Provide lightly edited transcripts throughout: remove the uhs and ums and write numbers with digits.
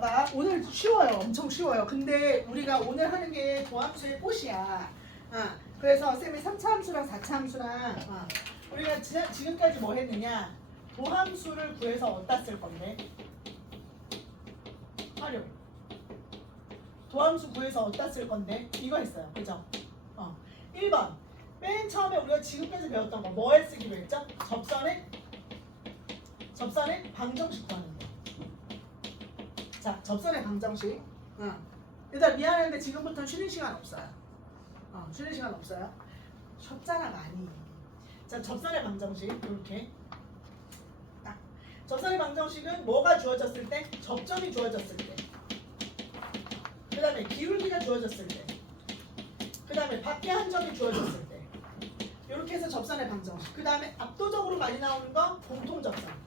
봐봐. 오늘 쉬워요. 엄청 쉬워요. 근데 우리가 오늘 하는 게 도함수의 꽃이야. 그래서 쌤이 3차 함수랑 4차 함수랑 우리가 지금까지 뭐 했느냐? 도함수를 구해서 어디다 쓸 건데? 활용. 도함수 구해서 어디다 쓸 건데? 이거 했어요. 그죠? 1번. 맨 처음에 우리가 지금까지 배웠던 거 뭐에 쓰기로 했죠? 접선의 방정식 구하는 거. 자, 접선의 방정식. 일단 미안한데 지금부터는 쉬는 시간 없어요. 쉬는 시간 없어요. 쉬었잖아 많이. 자, 접선의 방정식 이렇게. 딱. 접선의 방정식은 뭐가 주어졌을 때? 접점이 주어졌을 때. 그 다음에 기울기가 주어졌을 때. 그 다음에 밖에 한 점이 주어졌을 때. 이렇게 해서 접선의 방정식. 그 다음에 압도적으로 많이 나오는 거 공통접선.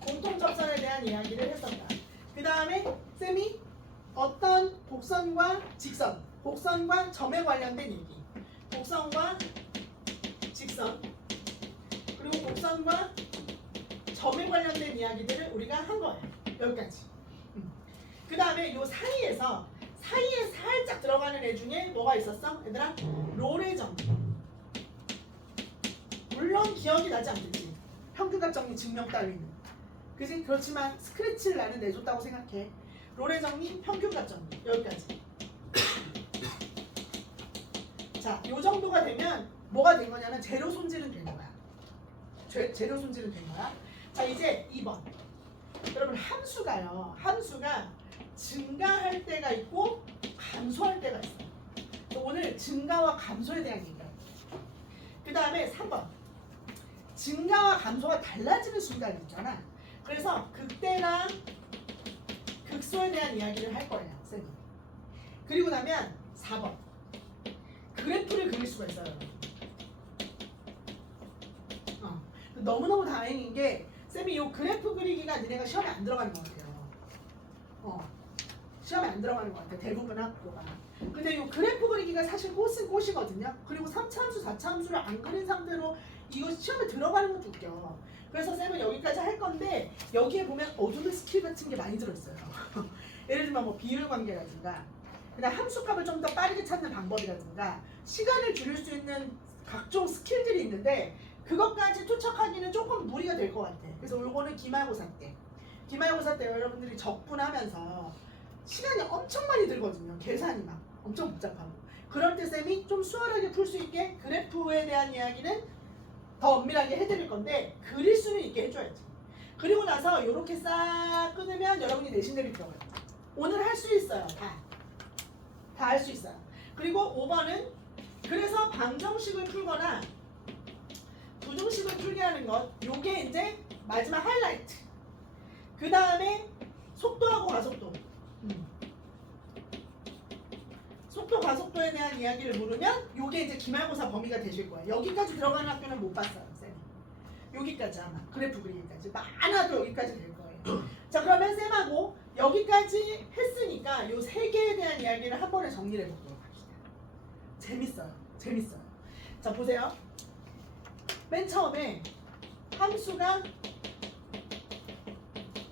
공통접선에 대한 이야기를 했었다. 그 다음에 쌤이 어떤 곡선과 직선, 곡선과 점에 관련된 얘기, 곡선과 직선, 그리고 곡선과 점에 관련된 이야기들을 우리가 한 거예요. 여기까지. 그 다음에 요 사이에 살짝 들어가는 애 중에 뭐가 있었어? 얘들아? 롤의 정리. 물론 기억이 나지 않겠지. 평균값 정리 증명 따위는. 그지? 그렇지만 스크래치를 나는 내줬다고 생각해. 롤의 정리, 평균값 정리. 여기까지. 자, 요 정도가 되면 뭐가 된 거냐면 재료 손질은 된 거야. 재료 손질은 된 거야. 자, 이제 2번. 여러분 함수가요. 함수가 증가할 때가 있고 감소할 때가 있어요. 오늘 증가와 감소에 대한 얘기가 있어요. 그 다음에 3번. 증가와 감소가 달라지는 순간이 있잖아. 그래서 극대랑 극소에 대한 이야기를 할 거예요, 쌤이. 그리고 나면 4번. 그래프를 그릴 수가 있어요. 너무너무 다행인 게 쌤이 이 그래프 그리기가 니네가 시험에 안 들어가는 것 같아요. 시험에 안 들어가는 것 같아요. 대부분 학교가. 근데 이 그래프 그리기가 사실 꽃이거든요. 그리고 3차 함수, 4차 함수를 안 그린 상태로 이거 시험에 들어가는 것도 웃겨. 그래서 쌤은 여기까지 할 건데 여기에 보면 어둠의 스킬 같은 게 많이 들어있어요. 예를 들면 뭐 비율 관계라든가 그다음 함수값을 좀 더 빠르게 찾는 방법이라든가 시간을 줄일 수 있는 각종 스킬들이 있는데 그것까지 투척하기는 조금 무리가 될 것 같아. 그래서 요거는 기말고사 때 여러분들이 적분하면서 시간이 엄청 많이 들거든요. 계산이 막 엄청 복잡하고. 그럴 때 쌤이 좀 수월하게 풀 수 있게 그래프에 대한 이야기는 더 엄밀하게 해드릴 건데 그릴 수는 있게 해줘야지. 그리고 나서 이렇게 싹 끊으면 여러분이 내신 대로 들어가요. 오늘 할 수 있어요. 다 할 수 있어요. 그리고 5번은 그래서 방정식을 풀거나 부등식을 풀게 하는 것. 요게 이제 마지막 하이라이트. 그 다음에 속도하고 가속도. 속도 가속도에 대한 이야기를 물으면 요게 이제 기말고사 범위가 되실 거예요. 여기까지 들어가는 학교는 못 봤어요, 쌤. 여기까지 아마 그래프 그리기까지 많아도 여기까지 될 거예요. 자, 그러면 쌤하고 여기까지 했으니까 요 세 개에 대한 이야기를 한 번에 정리를 해보도록 합시다. 재밌어요. 자, 보세요. 맨 처음에 함수가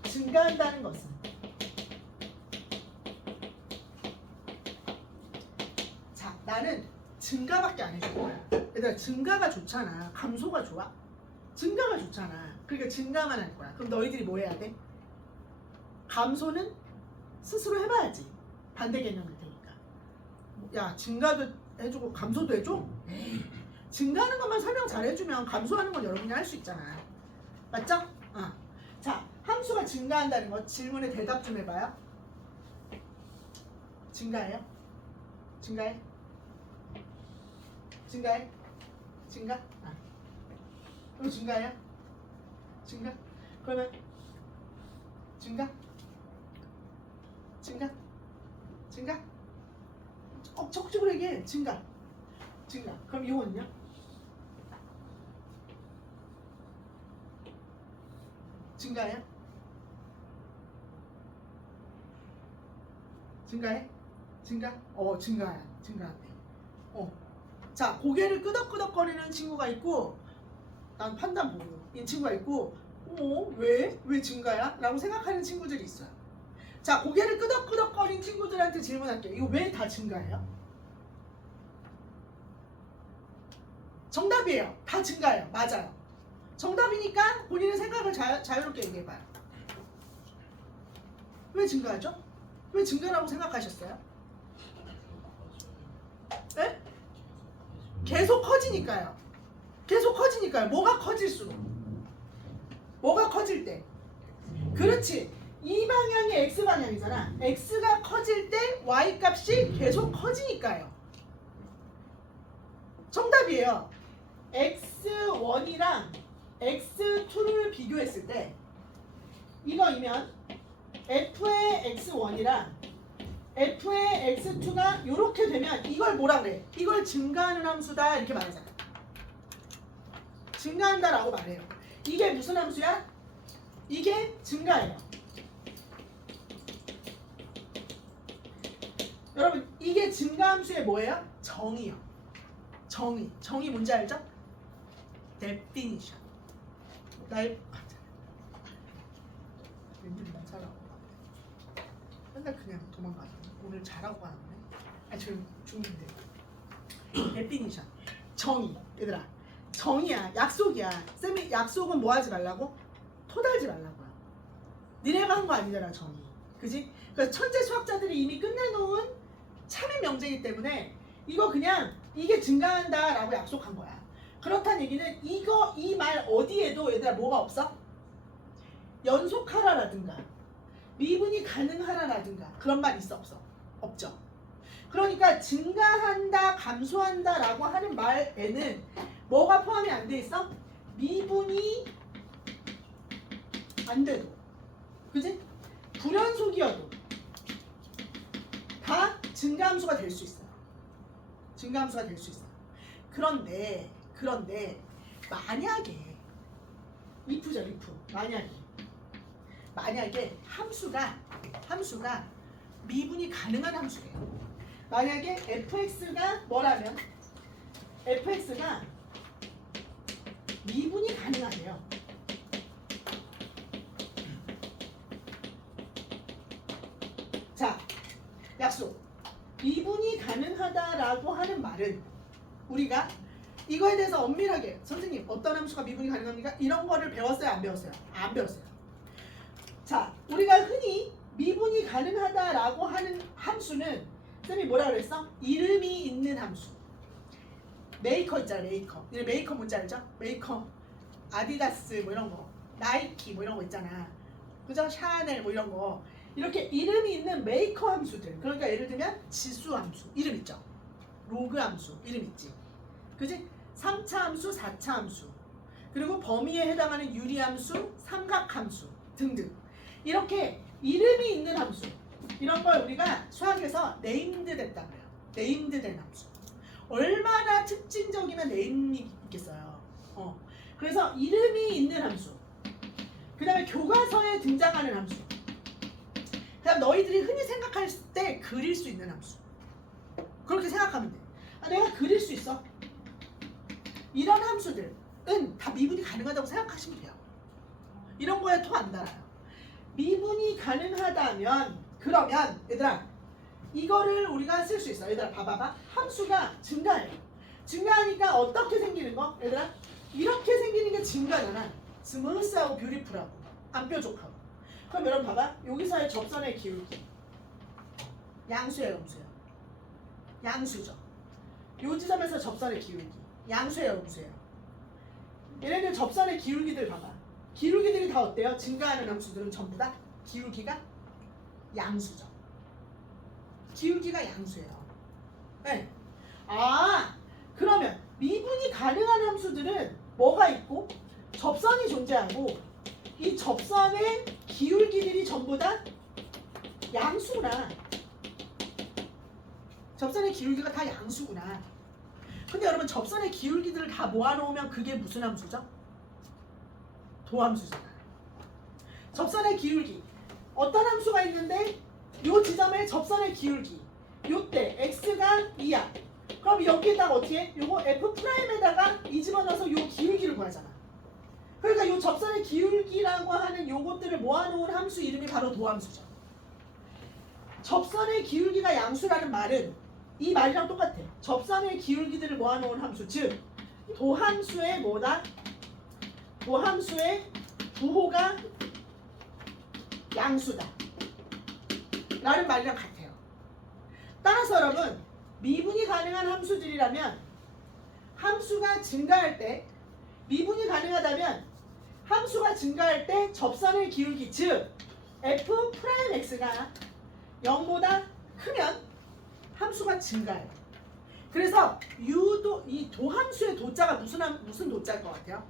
증가한다는 것은 자, 나는 증가밖에 안 해줄 거야. 얘들아, 증가가 좋잖아. 감소가 좋아? 증가가 좋잖아. 그러니까 증가만 할 거야. 그럼 너희들이 뭐 해야 돼? 감소는 스스로 해봐야지. 반대 개념일 테니까. 야, 증가도 해주고 감소도 해줘? 증가하는 것만 설명 잘 해주면 감소하는 건 여러분이 할 수 있잖아. 맞죠? 자, 함수가 증가한다는 것 질문에 대답 좀 해봐요. 증가해요? 증가해? 증가? 그럼 증가해요? 증가? 그러면 증가? 적극적으로 얘기해. 증가. 그럼 이거는요? 증가해요? 증가해? 증가한대. 자, 고개를 끄덕끄덕거리는 친구가 있고 난 판단 보고 이 친구가 있고 왜? 왜 증가야? 라고 생각하는 친구들이 있어요. 자, 고개를 끄덕끄덕거린 친구들한테 질문할게요. 이거 왜 다 증가해요? 정답이에요. 다 증가해요. 맞아요. 정답이니까 본인의 생각을 자유롭게 얘기해봐요. 왜 증가하죠? 왜 증가라고 생각하셨어요? 네? 계속 커지니까요. 계속 커지니까요. 뭐가 커질수록? 뭐가 커질 때? 그렇지. 이 방향이 X방향이잖아. X가 커질 때 Y 값이 계속 커지니까요. 정답이에요. X1이랑 X2를 비교했을 때 이거이면 F의 X1이랑 F의 X2가 이렇게 되면 이걸 뭐라 그래? 이걸 증가하는 함수다 이렇게 말하잖아. 증가한다라고 말해요. 이게 무슨 함수야? 이게 증가예요. 여러분 이게 증가함수의 뭐예요? 정의요. 정의 뭔지 알죠? definition. 날 왠지 못 살라고 맨날 그냥 도망가죠. 오늘 잘하고 하는데 지금 중인데 definition. 정의. 얘들아 정의야. 약속이야. 쌤이 약속은 뭐 하지 말라고? 토달지 말라고요. 니네가 한 거 아니잖아. 정의. 그지? 그래서 천재 수학자들이 이미 끝내놓은 참인 명제이기 때문에 이거 그냥 이게 증가한다 라고 약속한 거야. 그렇다는 얘기는 이 말 어디에도 얘들아 뭐가 없어? 연속하라라든가 미분이 가능하라라든가 그런 말 있어 없어? 없죠. 그러니까 증가한다 감소한다 라고 하는 말에는 뭐가 포함이 안 돼 있어? 미분이 안 돼도 그지? 불연속이어도 다 증가함수가 될 수 있어요. 증가함수가 될 수 있어요. 그런데 만약에 if죠. if. 만약에 함수가 미분이 가능한 함수예요. 만약에 fx가 뭐라면 fx가 미분이 가능하대요. 자, 약속. 미분이 가능하다라고 하는 말은 우리가 이거에 대해서 엄밀하게 선생님 어떤 함수가 미분이 가능합니까? 이런 거를 배웠어요? 안 배웠어요? 안 배웠어요. 자, 우리가 흔히 미분이 가능하다라고 하는 함수는 쌤이 뭐라 그랬어? 이름이 있는 함수. 메이커 있잖아. 메이커 뭔지 알죠? 메이커 아디다스 뭐 이런 거, 나이키 뭐 이런 거 있잖아. 그죠? 샤넬 뭐 이런 거. 이렇게 이름이 있는 메이커 함수들. 그러니까 예를 들면 지수 함수 이름 있죠. 로그 함수 이름 있지. 그지? 3차 함수, 4차 함수. 그리고 범위에 해당하는 유리 함수, 삼각 함수 등등. 이렇게 이름이 있는 함수. 이런 걸 우리가 수학에서 네임드 됐다고 해요. 네임드 된 함수. 얼마나 특징적이면 네임이 있겠어요. 그래서 이름이 있는 함수. 그 다음에 교과서에 등장하는 함수. 그 다음 너희들이 흔히 생각할 때 그릴 수 있는 함수. 그렇게 생각하면 돼. 내가 그릴 수 있어. 이런 함수들은 다 미분이 가능하다고 생각하시면 돼요. 이런 거에 토 안 달아요. 미분이 가능하다면 그러면 얘들아 이거를 우리가 쓸 수 있어. 얘들아 봐봐봐. 함수가 증가해요. 증가하니까 어떻게 생기는 거? 얘들아 이렇게 생기는 게 증가잖아. 스무스하고 뷰티풀하고 안 뾰족하고. 그럼 여러분 봐봐. 여기서의 접선의 기울기 양수예요, 음수예요? 양수죠. 요 지점에서 접선의 기울기 양수예요, 음수예요? 얘네들 접선의 기울기들 봐봐. 기울기들이 다 어때요? 증가하는 함수들은 전부 다 기울기가 양수죠. 기울기가 양수예요. 네. 그러면 미분이 가능한 함수들은 뭐가 있고 접선이 존재하고 이 접선의 기울기들이 전부 다 양수구나. 접선의 기울기가 다 양수구나. 근데 여러분 접선의 기울기들을 다 모아놓으면 그게 무슨 함수죠? 도함수잖아. 접선의 기울기 어떤 함수가 있는데 요 지점에 접선의 기울기 요때 x가 2야. 그럼 여기에다가 어떻게 해? 요거 f'에다가 이 집어넣어서 요 기울기를 구하잖아. 그러니까 요 접선의 기울기라고 하는 요것들을 모아놓은 함수 이름이 바로 도함수죠. 접선의 기울기가 양수라는 말은 이 말이랑 똑같아. 접선의 기울기들을 모아놓은 함수, 즉 도함수의 뭐다? 도함수의 부호가 양수다 라는 말이랑 같아요. 따라서 여러분, 미분이 가능한 함수들이라면 함수가 증가할 때, 미분이 가능하다면 함수가 증가할 때 접선의 기울기, 즉 f'x가 0보다 크면 함수가 증가해요. 그래서 이 도함수의 도자가 무슨 도자일 것 같아요?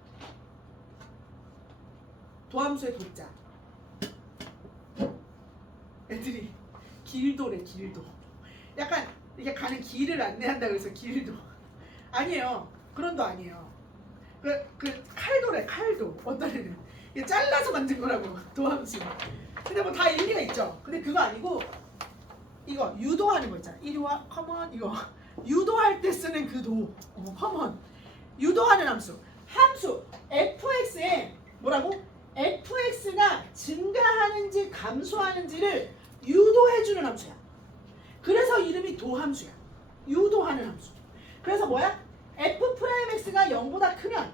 도함수의 도자. 애들이 길도래, 길도. 약간 이게 가는 길을 안내한다 그래서 길도. 아니에요. 그런 도 아니에요. 그 칼도래, 칼도. 어떤 애는 이게 잘라서 만든 거라고, 도함수. 근데 뭐 다 일리가 있죠. 근데 그거 아니고 이거 유도하는 거 있잖아. 이리 와, 컴온, 이거 유도할 때 쓰는 그 도. 컴온. 유도하는 함수. 함수 fx에 뭐라고? fx가 증가하는지 감소하는지를 유도해주는 함수야. 그래서 이름이 도함수야. 유도하는 함수. 그래서 뭐야? f'x가 0보다 크면,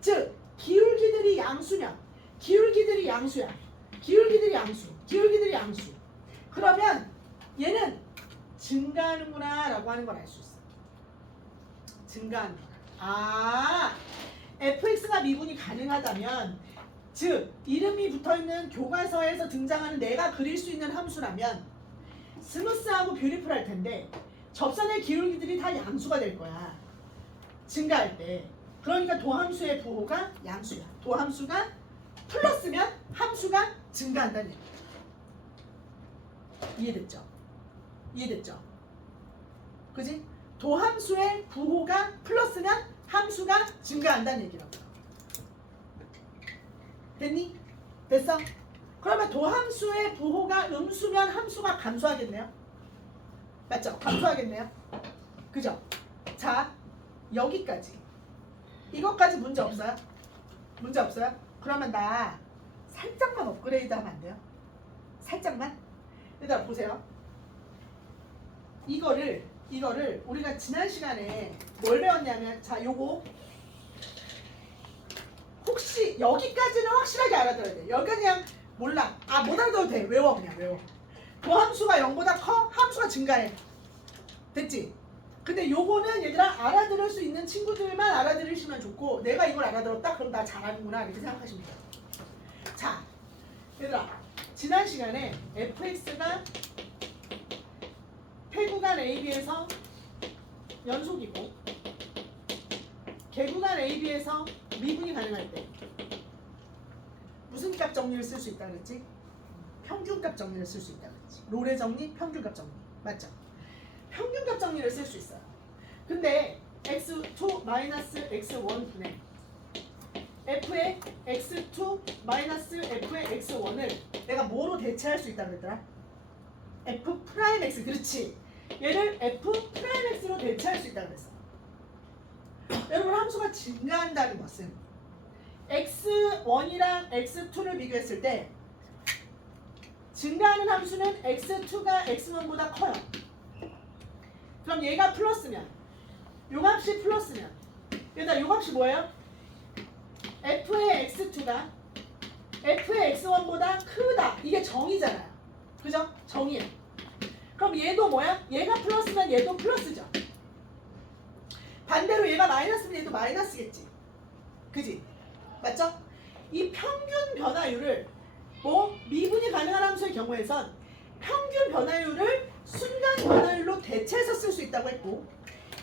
즉 기울기들이 양수면, 기울기들이 양수야. 기울기들이 양수. 기울기들이 양수. 그러면 얘는 증가하는구나 라고 하는 걸 알 수 있어. 증가하는구나. 아, fx가 미분이 가능하다면, 즉 이름이 붙어있는 교과서에서 등장하는 내가 그릴 수 있는 함수라면 스무스하고 뷰티풀할 텐데 접선의 기울기들이 다 양수가 될 거야. 증가할 때. 그러니까 도함수의 부호가 양수야. 도함수가 플러스면 함수가 증가한다는 얘기야. 이해됐죠? 이해됐죠? 그지? 도함수의 부호가 플러스면 함수가 증가한다는 얘기라고. 됐니? 됐어? 그러면 도함수의 부호가 음수면 함수가 감소하겠네요? 맞죠? 감소하겠네요? 그죠? 자, 여기까지. 이것까지 문제 없어요? 문제 없어요? 그러면 나 살짝만 업그레이드 하면 안 돼요? 살짝만? 일단 보세요. 이거를 우리가 지난 시간에 뭘 배웠냐면, 자, 요거 혹시 여기까지는 확실하게 알아들어야 돼. 여기까지 그냥 몰라. 아, 못 알아들어도 돼. 외워, 그냥 외워. 도함수가 0보다 커? 함수가 증가해. 됐지? 근데 요거는 얘들아 알아들을 수 있는 친구들만 알아들으시면 좋고, 내가 이걸 알아들었다? 그럼 나 잘하는구나 이렇게 생각하시면 돼요. 자, 얘들아 지난 시간에 fx가 폐구간 AB에서 연속이고 개구간 AB에서 미분이 가능할 때 무슨 값 정리를 쓸 수 있다 그랬지? 평균값 정리를 쓸 수 있다 그랬지. 롤의 정리, 평균값 정리. 맞죠? 평균값 정리를 쓸 수 있어요. 근데 x2 마이너스 x1 분의 f의 x2 마이너스 f의 x1을 내가 뭐로 대체할 수 있다 그랬더라? f 프라임 x. 그렇지. 얘를 f 프라임 x로 대체할 수 있다 그랬어. 여러분, 함수가 증가한다는 것은 x1이랑 x2를 비교했을 때 증가하는 함수는 x2가 x1보다 커요. 그럼 얘가 플러스면, 요 값이 플러스면, 일단 요 값이 뭐예요? f의 x2가 f의 x1보다 크다. 이게 정의잖아요. 그죠? 정의예요. 그럼 얘도 뭐야? 얘가 플러스면 얘도 플러스죠. 반대로 얘가 마이너스면 얘도 마이너스겠지. 그지? 맞죠? 이 평균 변화율을 미분이 가능한 함수의 경우에선 평균 변화율을 순간 변화율로 대체해서 쓸 수 있다고 했고,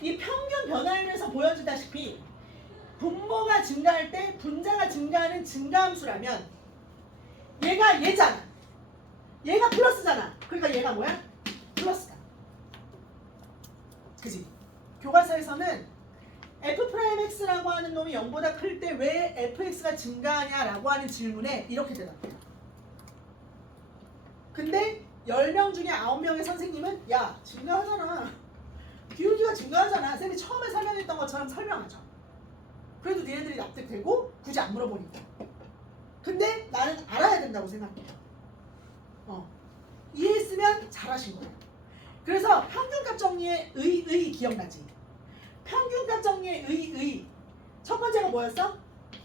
이 평균 변화율에서 보여지다시피 분모가 증가할 때 분자가 증가하는 증가함수라면 얘가 얘잖아. 얘가 플러스잖아. 그러니까 얘가 뭐야? 플러스다. 그지? 교과서에서는 f'x라고 하는 놈이 0보다 클 때 왜 fx가 증가하냐라고 하는 질문에 이렇게 대답해요. 근데 10명 중에 9명의 선생님은 야, 증가하잖아. 기울기가 증가하잖아. 쌤이 처음에 설명했던 것처럼 설명하죠. 그래도 니네들이 납득되고 굳이 안 물어보니까. 근데 나는 알아야 된다고 생각해요. 이해했으면 잘하신 거예요. 그래서 평균값 정리의 의 기억나지? 평균값 정리의 의 첫 번째가 뭐였어?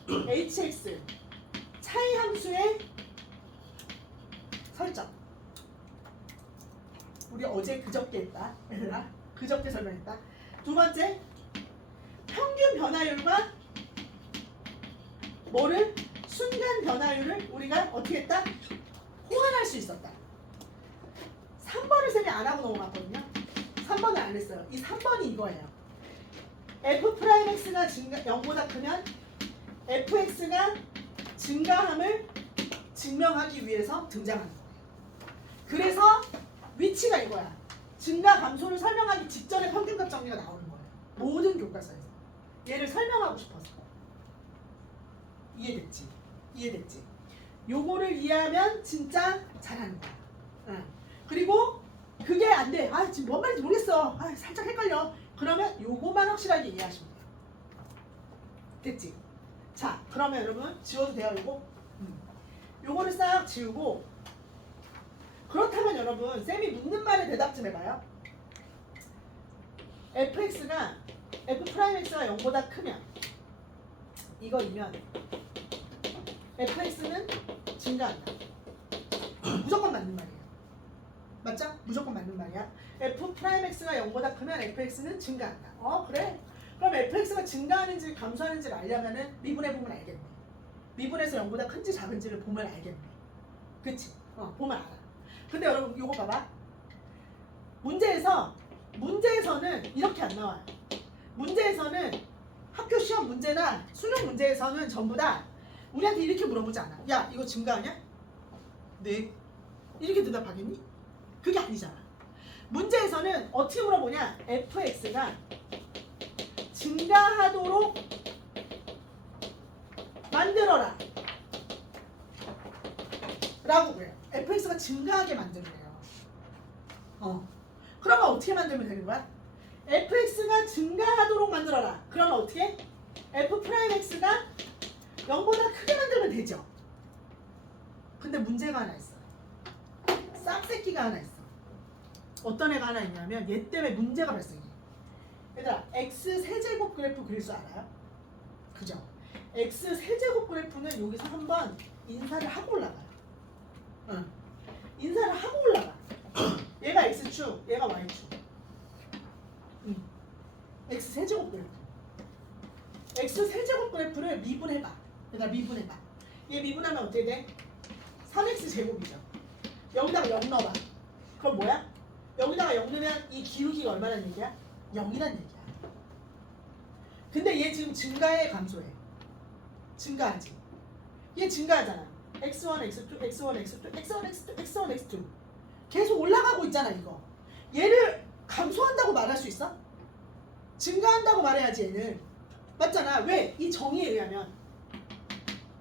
hx 차이 함수의 설정. 우리 어제 그저께 했다. 얘들아 그저께 설명했다. 두 번째 평균 변화율과 뭐를? 순간 변화율을 우리가 어떻게 했다? 호환할 수 있었다. 3번을 쌤이 안 하고 넘어갔거든요. 3번을 안 했어요. 이 3번이 이거예요. f'x가 0보다 크면 fx가 증가함을 증명하기 위해서 등장하는 거예요. 그래서 위치가 이거야. 증가 감소를 설명하기 직전에 평균값 정리가 나오는 거예요. 모든 교과서에서. 얘를 설명하고 싶어서. 이해됐지? 이해됐지? 요거를 이해하면 진짜 잘하는 거야. 응. 그리고 그게 안 돼. 아 지금 뭔 말인지 모르겠어. 아 살짝 헷갈려. 그러면 요거만 확실하게 이해하시면 돼요. 됐지? 자 그러면 여러분 지워도 돼요 요거? 요거를 싹 지우고 그렇다면 여러분 쌤이 묻는 말에 대답 좀 해봐요. fx가 f'x가 0보다 크면 이거이면 fx는 증가한다. 무조건 맞는 말이에요. 맞죠? 무조건 맞는 말이야. f'x가 0보다 크면 fx는 증가한다. 그래? 그럼 fx가 증가하는지 감소하는지를 알려면은 미분해 보면 알겠네. 미분해서 0보다 큰지 작은지를 보면 알겠네. 그치? 보면 알아. 근데 여러분 요거 봐봐. 문제에서는 이렇게 안 나와요. 문제에서는 학교 시험 문제나 수능 문제에서는 전부 다 우리한테 이렇게 물어보지 않아. 야 이거 증가하냐? 네. 이렇게 대답하겠니? 그게 아니잖아. 문제에서는 어떻게 물어보냐? fx가 증가하도록 만들어라 라고 그래요. fx가 증가하게 만들래요. 그러면 어떻게 만들면 되는 거야? fx가 증가하도록 만들어라. 그러면 어떻게? f'x가 0보다 크게 만들면 되죠. 근데 문제가 하나 있어. 싹새끼가 하나 있어. 어떤 애가 하나 있냐면 얘 때문에 문제가 발생해. 얘들아 x 세제곱 그래프 그릴 줄 알아요? 그죠? x 세제곱 그래프는 여기서 한번 인사를 하고 올라가요. 인사를 하고 올라가. 얘가 x축, 얘가 y축. x 세제곱 그래프. x 세제곱 그래프를 미분해봐. 얘들아 미분해봐. 얘 미분하면 어떻게 돼? 3x 제곱이죠. 여기다가 0 넣어봐. 그럼 뭐야? 여기다가 0 넣으면 이 기울기가 얼마란 얘기야? 0이란 얘기야. 근데 얘 지금 증가해 감소해? 증가하지. 얘 증가하잖아. x1, x2, x1, x2, x1, x2, x1, x2 계속 올라가고 있잖아 이거. 얘를 감소한다고 말할 수 있어? 증가한다고 말해야지 얘는. 맞잖아. 왜? 이 정의에 의하면.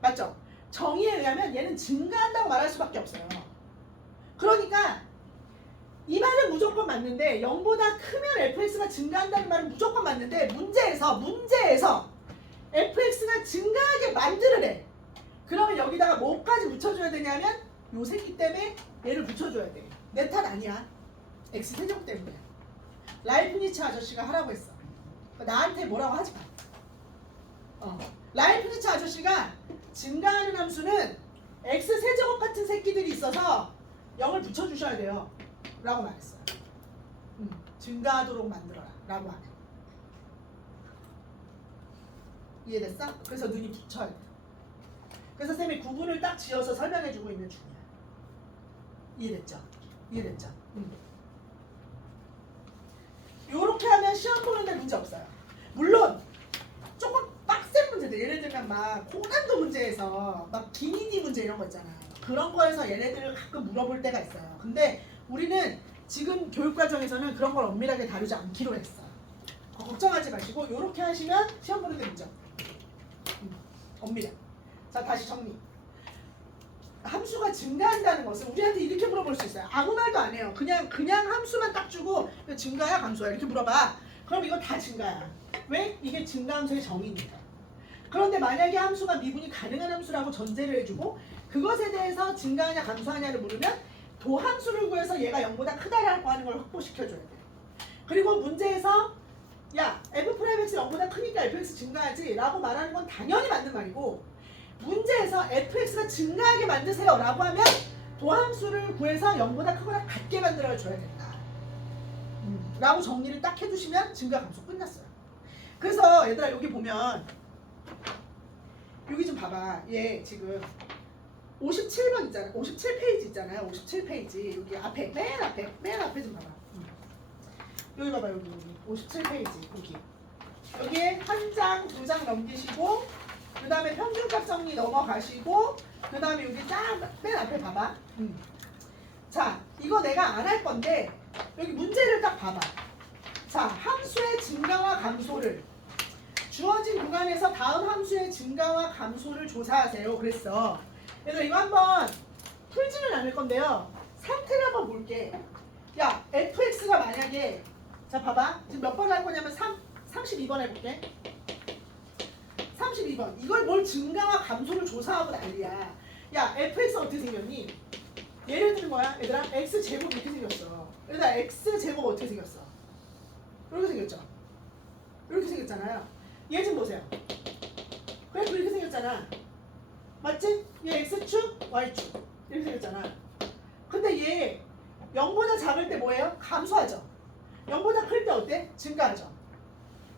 맞죠? 정의에 의하면 얘는 증가한다고 말할 수밖에 없어요. 그러니까 이 말은 무조건 맞는데 0보다 크면 fx가 증가한다는 말은 무조건 맞는데 문제에서 fx가 증가하게 만들으래. 그러면 여기다가 뭐까지 붙여줘야 되냐면 요 새끼 때문에 얘를 붙여줘야 돼. 내 탓 아니야. x 세제곱 때문이야. 라이프니츠 아저씨가 하라고 했어. 나한테 뭐라고 하지 마. 라이프니츠 아저씨가 증가하는 함수는 x 세제곱 같은 새끼들이 있어서 0을 붙여주셔야 돼요 라고 말했어요. 증가하도록 만들어라 라고 하네. 이해됐어? 그래서 눈이 붙여야 돼. 그래서 쌤이 구분을 딱 지어서 설명해주고 있는 중이야. 이해됐죠? 이해됐죠? 요렇게 하면 시험 보는데 문제 없어요. 물론 조금 빡센 문제들, 예를 들면 막 고난도 문제에서 막 기니디 문제 이런 거 있잖아요. 그런 거에서 얘네들을 가끔 물어볼 때가 있어요. 근데 우리는 지금 교육과정에서는 그런 걸 엄밀하게 다루지 않기로 했어. 걱정하지 마시고 요렇게 하시면 시험 보는데 문제 없어요. 엄밀해. 자 다시 정리. 함수가 증가한다는 것은 우리한테 이렇게 물어볼 수 있어요. 아무 말도 안 해요. 그냥 함수만 딱 주고 증가야 감소야 이렇게 물어봐. 그럼 이거 다 증가야. 왜? 이게 증가함수의 정의니까. 그런데 만약에 함수가 미분이 가능한 함수라고 전제를 해주고 그것에 대해서 증가하냐 감소하냐를 물으면 도함수를 구해서 얘가 0보다 크다라고 하는 걸 확보시켜줘야 돼. 그리고 문제에서 야 f'x 0보다 크니까 fx 증가하지 라고 말하는 건 당연히 맞는 말이고 문제에서 fx가 증가하게 만드세요 라고 하면 도함수를 구해서 0보다 크거나 같게 만들어 줘야 된다 라고 정리를 딱 해주시면 증가 감소 끝났어요. 그래서 얘들아 여기 보면 여기 좀 봐봐. 얘 지금 57번 있잖아. 57페이지 있잖아요. 57페이지 여기 앞에 맨 앞에 좀 봐봐. 여기 봐봐. 여기 57페이지 여기에 한 장, 두 장 넘기시고 그 다음에 평균값 정리 넘어가시고 그 다음에 여기 맨 앞에 봐봐. 자 이거 내가 안 할 건데 여기 문제를 딱 봐봐. 자 함수의 증가와 감소를 주어진 구간에서 다음 함수의 증가와 감소를 조사하세요. 그랬어. 그래서 이거 한번 풀지는 않을 건데요. 상태를 한번 볼게. 야 fx가 만약에 자 봐봐. 지금 몇 번 할 거냐면 32번 해볼게. 32번. 이걸 뭘 증가와 감소를 조사하고 난리야. 야 fx 어떻게 생겼니? 예를 드는 거야. 얘들아 x제곱 이렇게 생겼어. 얘들아 x제곱 어떻게 생겼어? 이렇게 생겼죠? 이렇게 생겼잖아요. 얘 좀 보세요. 그래프 이렇게 생겼잖아. 맞지? 얘 x축, y축 이렇게 생겼잖아. 근데 얘 0보다 작을 때 뭐예요? 감소하죠. 0보다 클 때 어때? 증가하죠.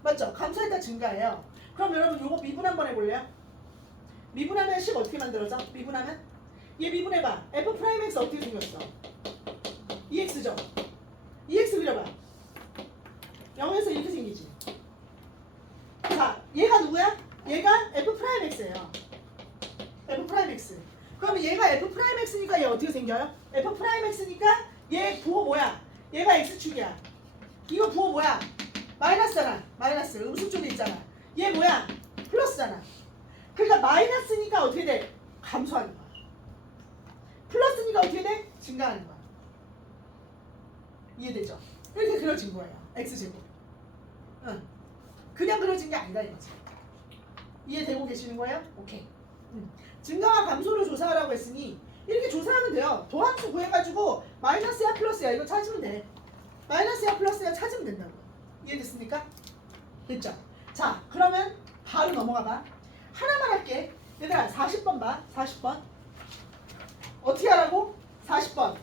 맞죠? 감소할 때 증가해요. 그럼 여러분 요거 미분 한번 해볼래요? 미분하면 식 어떻게 만들어져? 미분하면? 얘 미분해봐. f'x 어떻게 생겼어? 2x죠? 2x 그려봐. 0에서 이렇게 생기지. 자, 얘가 누구야? 얘가 f'x예요. f'x. 그러면 얘가 f'x니까 얘 어떻게 생겨요? f'x니까 얘 부호 뭐야? 얘가 x축이야. 이거 부호 뭐야? 마이너스잖아. 마이너스. 음수 쪽에 있잖아. 얘 뭐야? 플러스잖아. 그러니까 마이너스니까 어떻게 돼? 감소하는 거야. 플러스니까 어떻게 돼? 증가하는 거야. 이해되죠? 이렇게 그려진 거예요. x제곱. 응. 그냥 그려진 게 아니다 이거지. 이해되고 계시는 거예요? 오케이. 증가와 감소를 조사하라고 했으니 이렇게 조사하면 돼요. 도함수 구해가지고 마이너스야 플러스야 이거 찾으면 돼. 마이너스야 플러스야 찾으면 된다고. 이해됐습니까? 됐죠? 자 그러면 바로 넘어가 봐. 하나만 할게. 얘들아 40번 봐. 40번. 어떻게 하라고? 40번.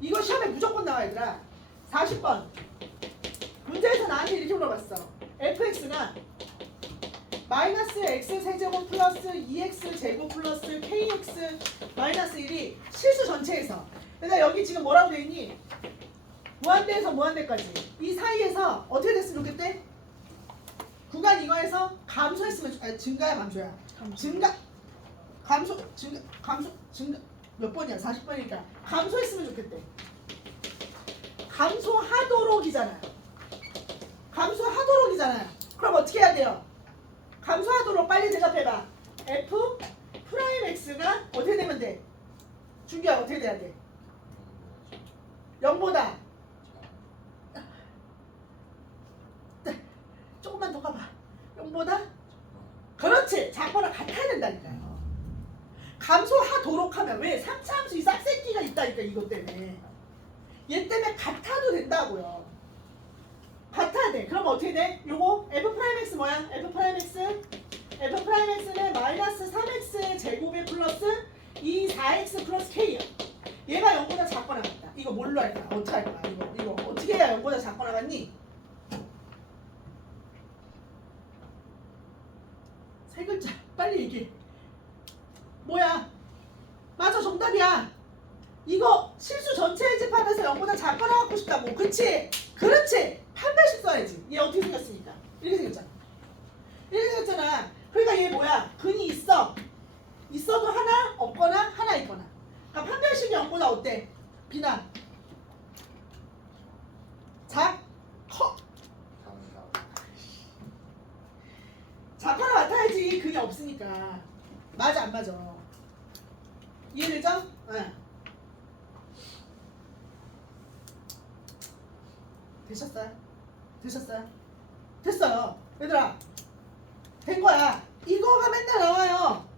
이거 시험에 무조건 나와 얘들아. 40번. 문제에서 나한테 이렇게 물어봤어. fx가 마이너스 x 세제곱 플러스 2x 제곱 플러스 kx 마이너스 1이 실수 전체에서 그러니까 여기 지금 뭐라고 돼 있니? 무한대에서 무한대까지 이 사이에서 어떻게 됐으면 좋겠대? 구간 이거에서 감소했으면 아니 증가야 감소야? 증가 감소 증가 몇 번이야? 40번이니까 감소했으면 좋겠대. 감소하도록이잖아요. 감소하도록이잖아요. 그럼 어떻게 해야 돼요? 감소하도록 빨리 대답해봐. f 프라임 x가 어떻게 되면 돼? 준규야 어떻게 돼야 돼? 0보다 조금만 더 가봐. 0보다 그렇지. 작거나 같아야 된다니까요. 감소하도록 하면 왜? 3차 함수 이 싹새끼가 있다니까 이것 때문에. 얘 때문에 같아도 된다고요. 같아야 돼. 그럼 어떻게 돼? 요거 f'x 뭐야? f'x는 마이너스 3x 제곱에 플러스 4x 플러스 k야. 얘가 0보다 작거나 같다. 이거 뭘로 할까? 어떻게 할까? 이거 어떻게 해야 0보다 작거나 같니? 세 글자 빨리 얘기해. 뭐야? 맞아 정답이야. 이거 실수 전체 해집하면서 0보다 작거나 갖고 싶다고. 그치? 그렇지. 판별식 써야지. 얘 어떻게 생겼으니까. 이렇게 생겼잖아. 이렇게 생겼잖아. 그러니까 얘 뭐야? 근이 있어. 있어도 하나 없거나 하나 있거나. 그러니까 판별식이 0보다 어때? 비나 작? 커? 작거나 같아야지. 근이 없으니까. 맞아 안 맞아? 이해되죠? 네. 되셨어요? 되셨어요? 됐어요. 얘들아 된 거야. 이거가 맨날 나와요.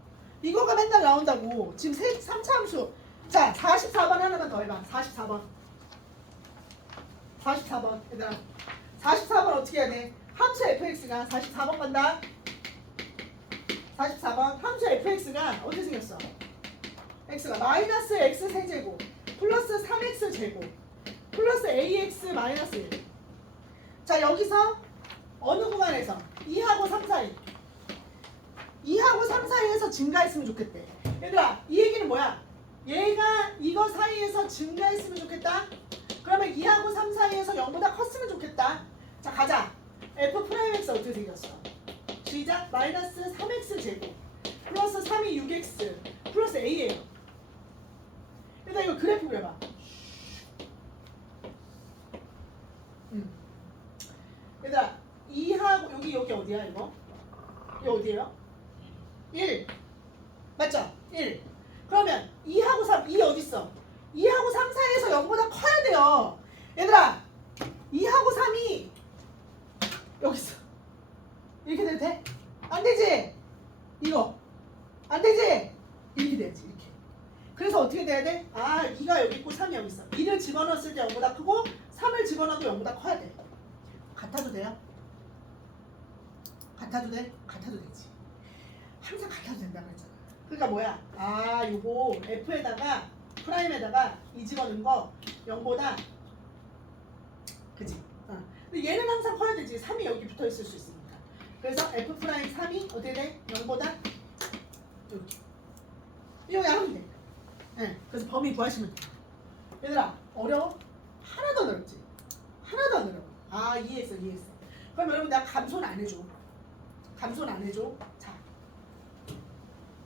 이거가 맨날 나온다고. 지금 3차 함수. 자, 44번 하나만 더 해봐. 44번. 44번. 얘들아. 44번 어떻게 해야 돼? 함수 fx가 44번 간다. 44번. 함수 fx가 어떻게 생겼어? x가 마이너스 x 세제곱 플러스 3x 제곱 플러스 ax 마이너스 1. 자, 여기서 어느 구간에서 2하고 3 사이 2하고 3 사이에서 증가했으면 좋겠대. 얘들아, 이 얘기는 뭐야? 얘가 이거 사이에서 증가했으면 좋겠다. 그러면 2하고 3 사이에서 0보다 컸으면 좋겠다. 자, 가자. f'x 어떻게 생겼어? 시작. 마이너스 3x 제곱 플러스 3이 6x 플러스 a예요. 얘들아, 이거 그래프 그려봐. 얘들아, 2하고 여기 어디야 이거? 이거 어디예요? 1 맞죠? 1. 그러면 2하고 3 2 어디 있어? 2하고 3 사이에서 0보다 커야 돼요. 얘들아, 2하고 3이 여기 있어. 이렇게 돼도 돼? 안 되지? 이거 안 되지? 이렇게 돼야지. 이렇게. 그래서 어떻게 돼야 돼? 아, 2가 여기 있고 3이 여기 있어. 2를 집어넣었을 때 0보다 크고 3을 집어넣어도 0보다 커야 돼. 같아도 돼요? 같아도 돼? 같아도 되지. 항상 같아도 된다고 했잖아. 그러니까 뭐야? 아, 요거 f에다가 프라임에다가 이 집어넣은 거 0보다 그치? 근데 얘는 항상 커야 되지. 3이 여기 붙어 있을 수 있으니까. 그래서 f 프라임 3이 어떻게 돼? 0보다 이렇게. 이거 그냥 하면 돼. 네, 그래서 범위 구하시면 돼. 얘들아, 어려워? 하나도 안 어렵지? 하나도 안 어려워. 아, 이해했어. 그럼 여러분, 내가 감소는 안 해줘. 감소는 안 해줘. 자,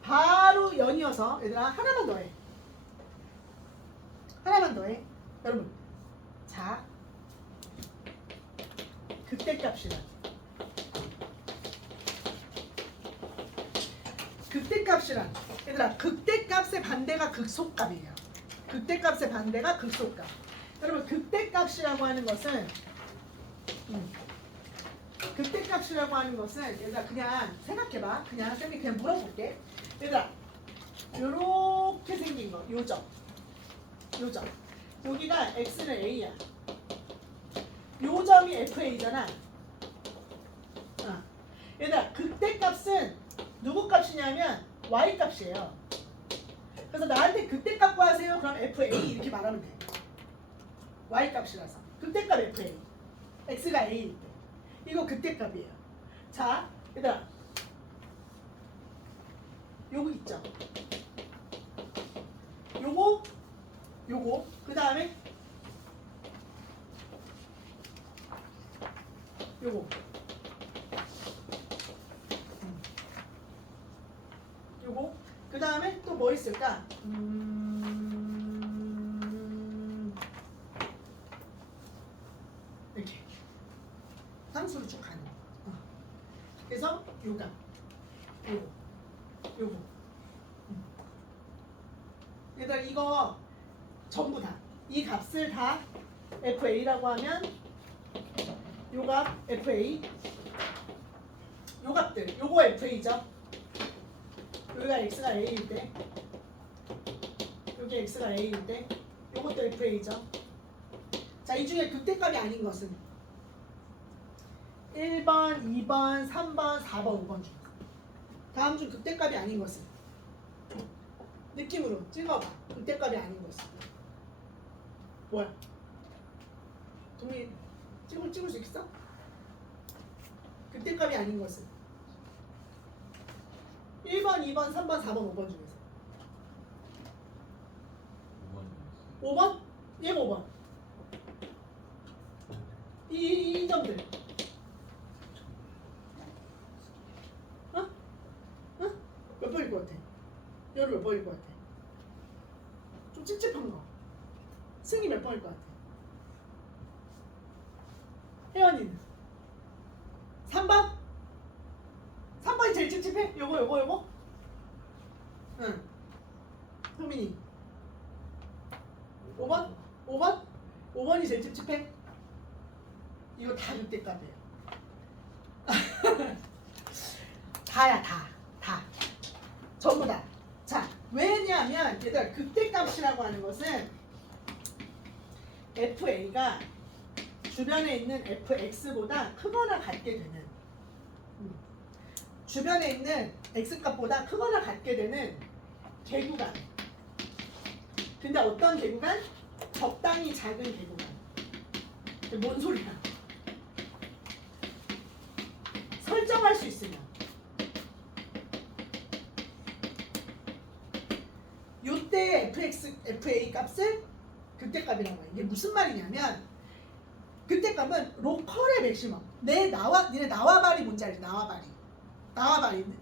바로 연이어서 얘들아 하나만 더 해. 하나만 더 해. 여러분, 자, 극대값이란 얘들아, 극대값의 반대가 극소값이에요. 극대값의 반대가 극소값. 여러분, 극대값이라고 하는 것은 얘들아, 그냥 생각해봐. 그냥 쌤이 그냥 물어볼게. 얘들아, 요렇게 생긴 거, 요점 여기가 x는 a야. 요점이 fa잖아. 얘들아, 극대값은 누구 값이냐면 y 값이에요. 그래서 나한테 극대값 구하세요. 그럼 fa 이렇게 말하면 돼. y 값이라서 극대값 fa, x가 a일 때 이거 극대값이에요. 자, 얘들아, 요거 있죠? 요거 그 다음에 요거 그 다음에 또 뭐 있을까? 이렇게 상수로 쭉 가는 거. 그래서 요거 얘들아, 이거 전부 다 이 값을 다 FA라고 하면 요 값 FA, 요 값들 요거 FA죠. 여기가 X가 A일 때, 여기 X가 A일 때 요것도 FA죠. 자, 이 중에 극대값이 아닌 것은 1번, 2번, 3번, 4번, 5번 중 다음 중 극대값이 아닌 것은 느낌으로 찍어봐. 극대값이 아닌 것은 뭐야? 동민 찍을 수 있어? 극대값이 아닌 것은 1번, 2번, 3번, 4번, 5번 중에서 5번? 얘 5번. 이 점들. 몇 번일 것 같아? 얘를 몇 번일 것 같아? 좀 찝찝한 거. 승리 몇 번일 것 같아? 혜연이는? 3번? 3번이 제일 찝찝해? 요거? 응. 효민이 5번? 5번이 제일 찝찝해? 이거 다 6대값이에요. 다야, 다. 전부 다. 자, 왜냐하면 얘들아 극대값이라고 하는 것은 FA가 주변에 있는 FX보다 크거나 같게 되는 주변에 있는 X값보다 크거나 같게 되는 개구간. 근데 어떤 개구간? 적당히 작은 개구간. 뭔 소리야? 설정할 수 있으면 요때 FA 값을 극대값이라고 해. 이게 무슨 말이냐면 극대값은 로컬의 맥시멈. 니네 나와바리 뭔지 알지? 나와바리.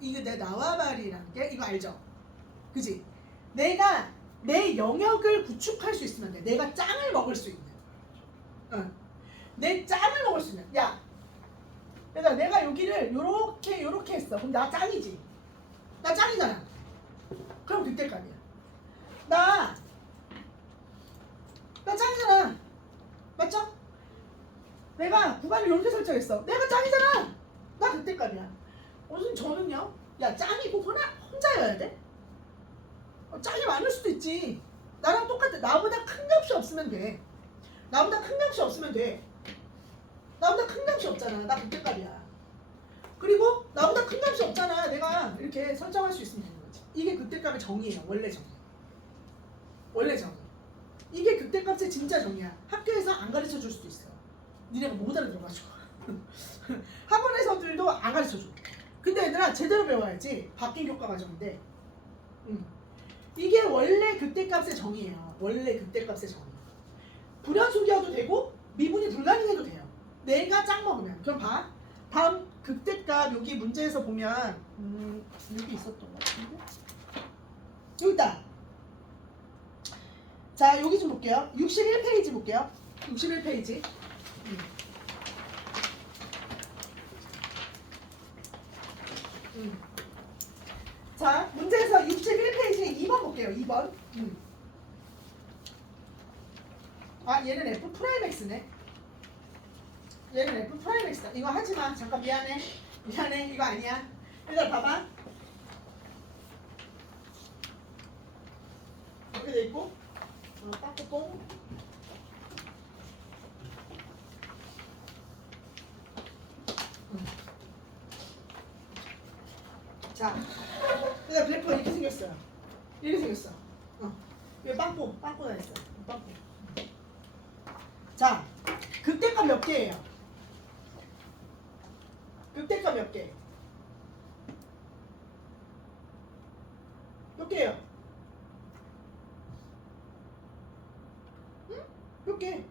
이거 내 나와바리라는 게 이거 알죠? 그지? 내가 내 영역을 구축할 수 있으면 돼. 내가 짱을 먹을 수 있는. 내 짱을 먹을 수 있는. 야, 그러니까 내가 여기를 요렇게 했어. 그럼 나 짱이지. 나 짱이잖아. 그럼 극대값이야. 나 짱이잖아. 맞죠? 내가 구간을 이렇게 설정했어. 내가 짱이잖아. 나 극대값이야. 무슨 저는요? 야, 짱이 꼭 혼자여야 돼? 짱이 많을 수도 있지. 나랑 똑같아. 나보다 큰 값이 없으면 돼. 나보다 큰 값이 없잖아. 나 극대값이야. 그리고 나보다 큰 값이 없잖아. 내가 이렇게 설정할 수 있으면 되는 거지. 이게 극대값의 정의예요. 원래 정의. 이게 극대값의 진짜 정의야. 학교에서 안 가르쳐 줄 수도 있어. 니네가 못 알아들어가지고. 학원에서들도 안 가르쳐 줘. 근데 얘들아 제대로 배워야지. 바뀐 교과 과정인데. 이게 원래 극대값의 정의예요. 불연속이어도 되고 미분이 불가능해도 돼요. 내가 짱 먹으면. 그럼 봐. 다음 극대값 여기 문제에서 보면 여기 있었던 것 같은데? 여기 있다. 자, 여기 좀 볼게요. 61페이지 볼게요. 61페이지. 자, 문제에서 61페이지에 2번 볼게요. 2번. 아, 얘는 F 프라임 X네. 얘는 F 프라임 X다. 이거 하지마. 잠깐 미안해. 이거 아니야. 얘들아 봐봐. 이렇게 돼 있고 빠꾸뽕. 자, 얘들아 그래프가 이렇게 생겼어요. 이거 빵꾸가 있어요. 빵꾸. 자, 극대값 몇 개예요? 극대값 몇 개? 몇 개예요? 응? 몇 개?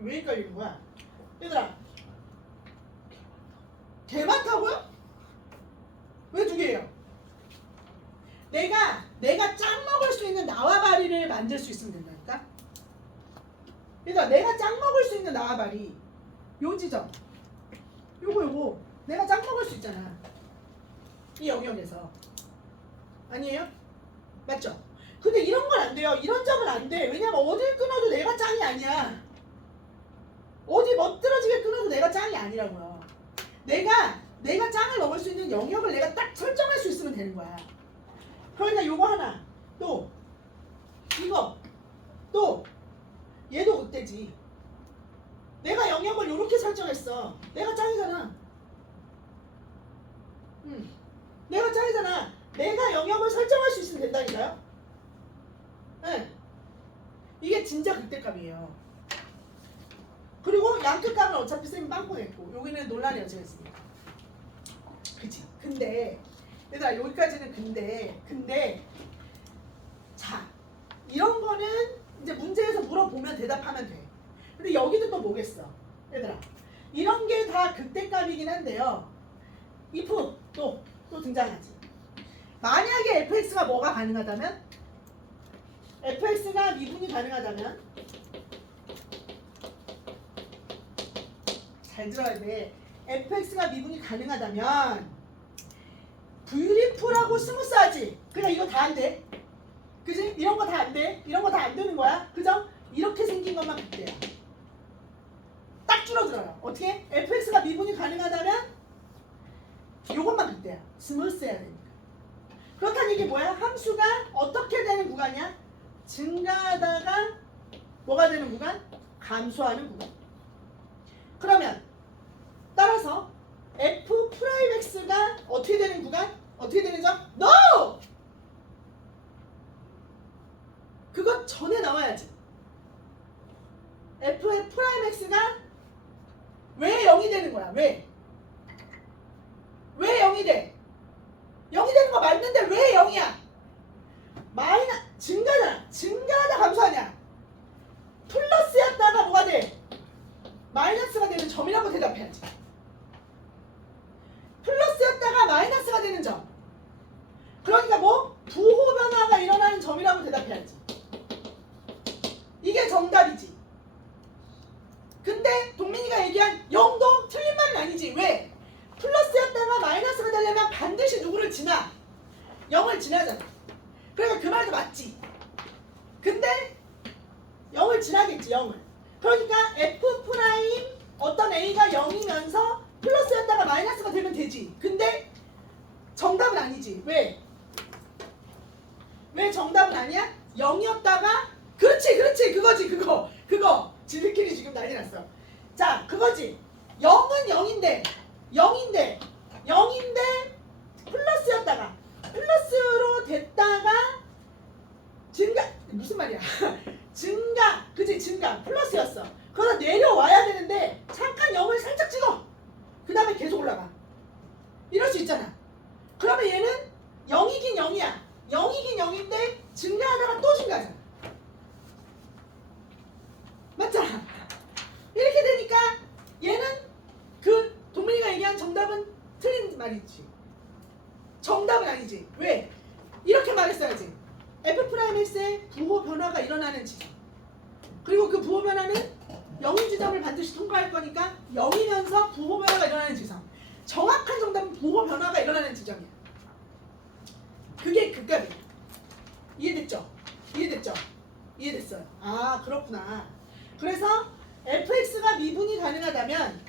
왜 헷갈리는 거야? 얘들아, 개 많다고요? 왜 두 개예요? 내가 짱 먹을 수 있는 나와바리를 만들 수 있으면 된다니까? 얘들아, 내가 짱 먹을 수 있는 나와바리 요 지점 요거 내가 짱 먹을 수 있잖아. 이 영역에서. 아니에요? 맞죠? 근데 이런 건 안 돼요. 이런 점은 안 돼. 왜냐면 어딜 끊어도 내가 짱이 아니야. 어디 멋들어지게 끊어도 내가 짱이 아니라고요. 내가 짱을 먹을 수 있는 영역을 내가 딱 설정할 수 있으면 되는 거야. 그러니까 요거 하나, 또 이거, 또 얘도 극대지. 내가 영역을 요렇게 설정했어. 내가 짱이잖아. 내가 짱이잖아. 내가 영역을 설정할 수 있으면 된다니까요. 네. 이게 진짜 극대값이에요. 그리고 양끝값은 어차피 쌤이 빵꾸 냈고 여기는 논란의 여지가 있으니까. 그치? 근데 얘들아 여기까지는 근데 자, 이런 거는 이제 문제에서 물어보면 대답하면 돼. 근데 여기도 또 뭐겠어? 얘들아, 이런 게 다 극대값이긴 한데요. if 또 등장하지. 만약에 fx가 뭐가 가능하다면? fx가 미분이 가능하다면? 잘 들어야 돼. fx가 미분이 가능하다면 뷰티풀하고 스무스하지. 그냥 이거 다 안 돼. 그지? 이런 거 다 안 돼. 이런 거 다 안 되는 거야. 그죠? 이렇게 생긴 것만 극대야. 딱 줄어들어요. 어떻게? fx가 미분이 가능하다면 요것만 그때야. 스무스해야 되니까. 그렇다는 이게 뭐야? 함수가 어떻게 되는 구간이야? 증가하다가 뭐가 되는 구간? 감소하는 구간. 그러면 따라서 f 프라임 x가 어떻게 되는 구간? 어떻게 되는 점? NO! 그것 전에 나와야지. f의 프라임 x가 왜 0이 되는 거야? 왜? 왜 0이 돼? 0이 되는 거 맞는데 왜 0이야? 증가잖아. 증가하다 감소하냐? 플러스였다가 뭐가 돼? 마이너스가 되는 점이라고 대답해야지. 플러스였다가 마이너스가 되는 점. 그러니까 뭐? 부호 변화가 일어나는 점이라고 대답해야지. 이게 정답이지. 근데 동민이가 얘기한 0도 틀린 말은 아니지. 왜? 플러스였다가 마이너스가 되려면 반드시 누구를 지나? 0을 지나잖아. 그러니까 그 말도 맞지. 근데 0을 지나겠지. 0을. 그러니까 f 프라임 어떤 a가 0이면서 플러스였다가 마이너스가 되면 되지. 근데 정답은 아니지. 왜? 왜 정답은 아니야? 0이었다가 그렇지 그거지. 그거 지들끼리 지금 난리 났어. 자 그거지. 0은 0인데 플러스였다가 플러스로 됐다가 증가 무슨 말이야? 증가 플러스였어. 그러다 내려와야 되는데 잠깐 0을 살짝 찍어. 그 다음에 계속 올라가. 이럴 수 있잖아. 그러면 얘는 0이긴 0이야. 0이긴 0인데 증가하다가 또 증가하잖아. 맞잖아. 이렇게 되니까 얘는 그 동민이가 얘기한 정답은 틀린 말이지. 정답은 아니지. 왜? 이렇게 말했어야지. f'x의 부호 변화가 일어나는 지점. 그리고 그 부호 변화는 0인 지점을 반드시 통과할 거니까 0이면서 부호 변화가 일어나는 지점. 정확한 정답은 부호 변화가 일어나는 지점이야. 그게 극값이야. 이해됐죠? 이해됐어요. 아 그렇구나. 그래서 fx가 미분이 가능하다면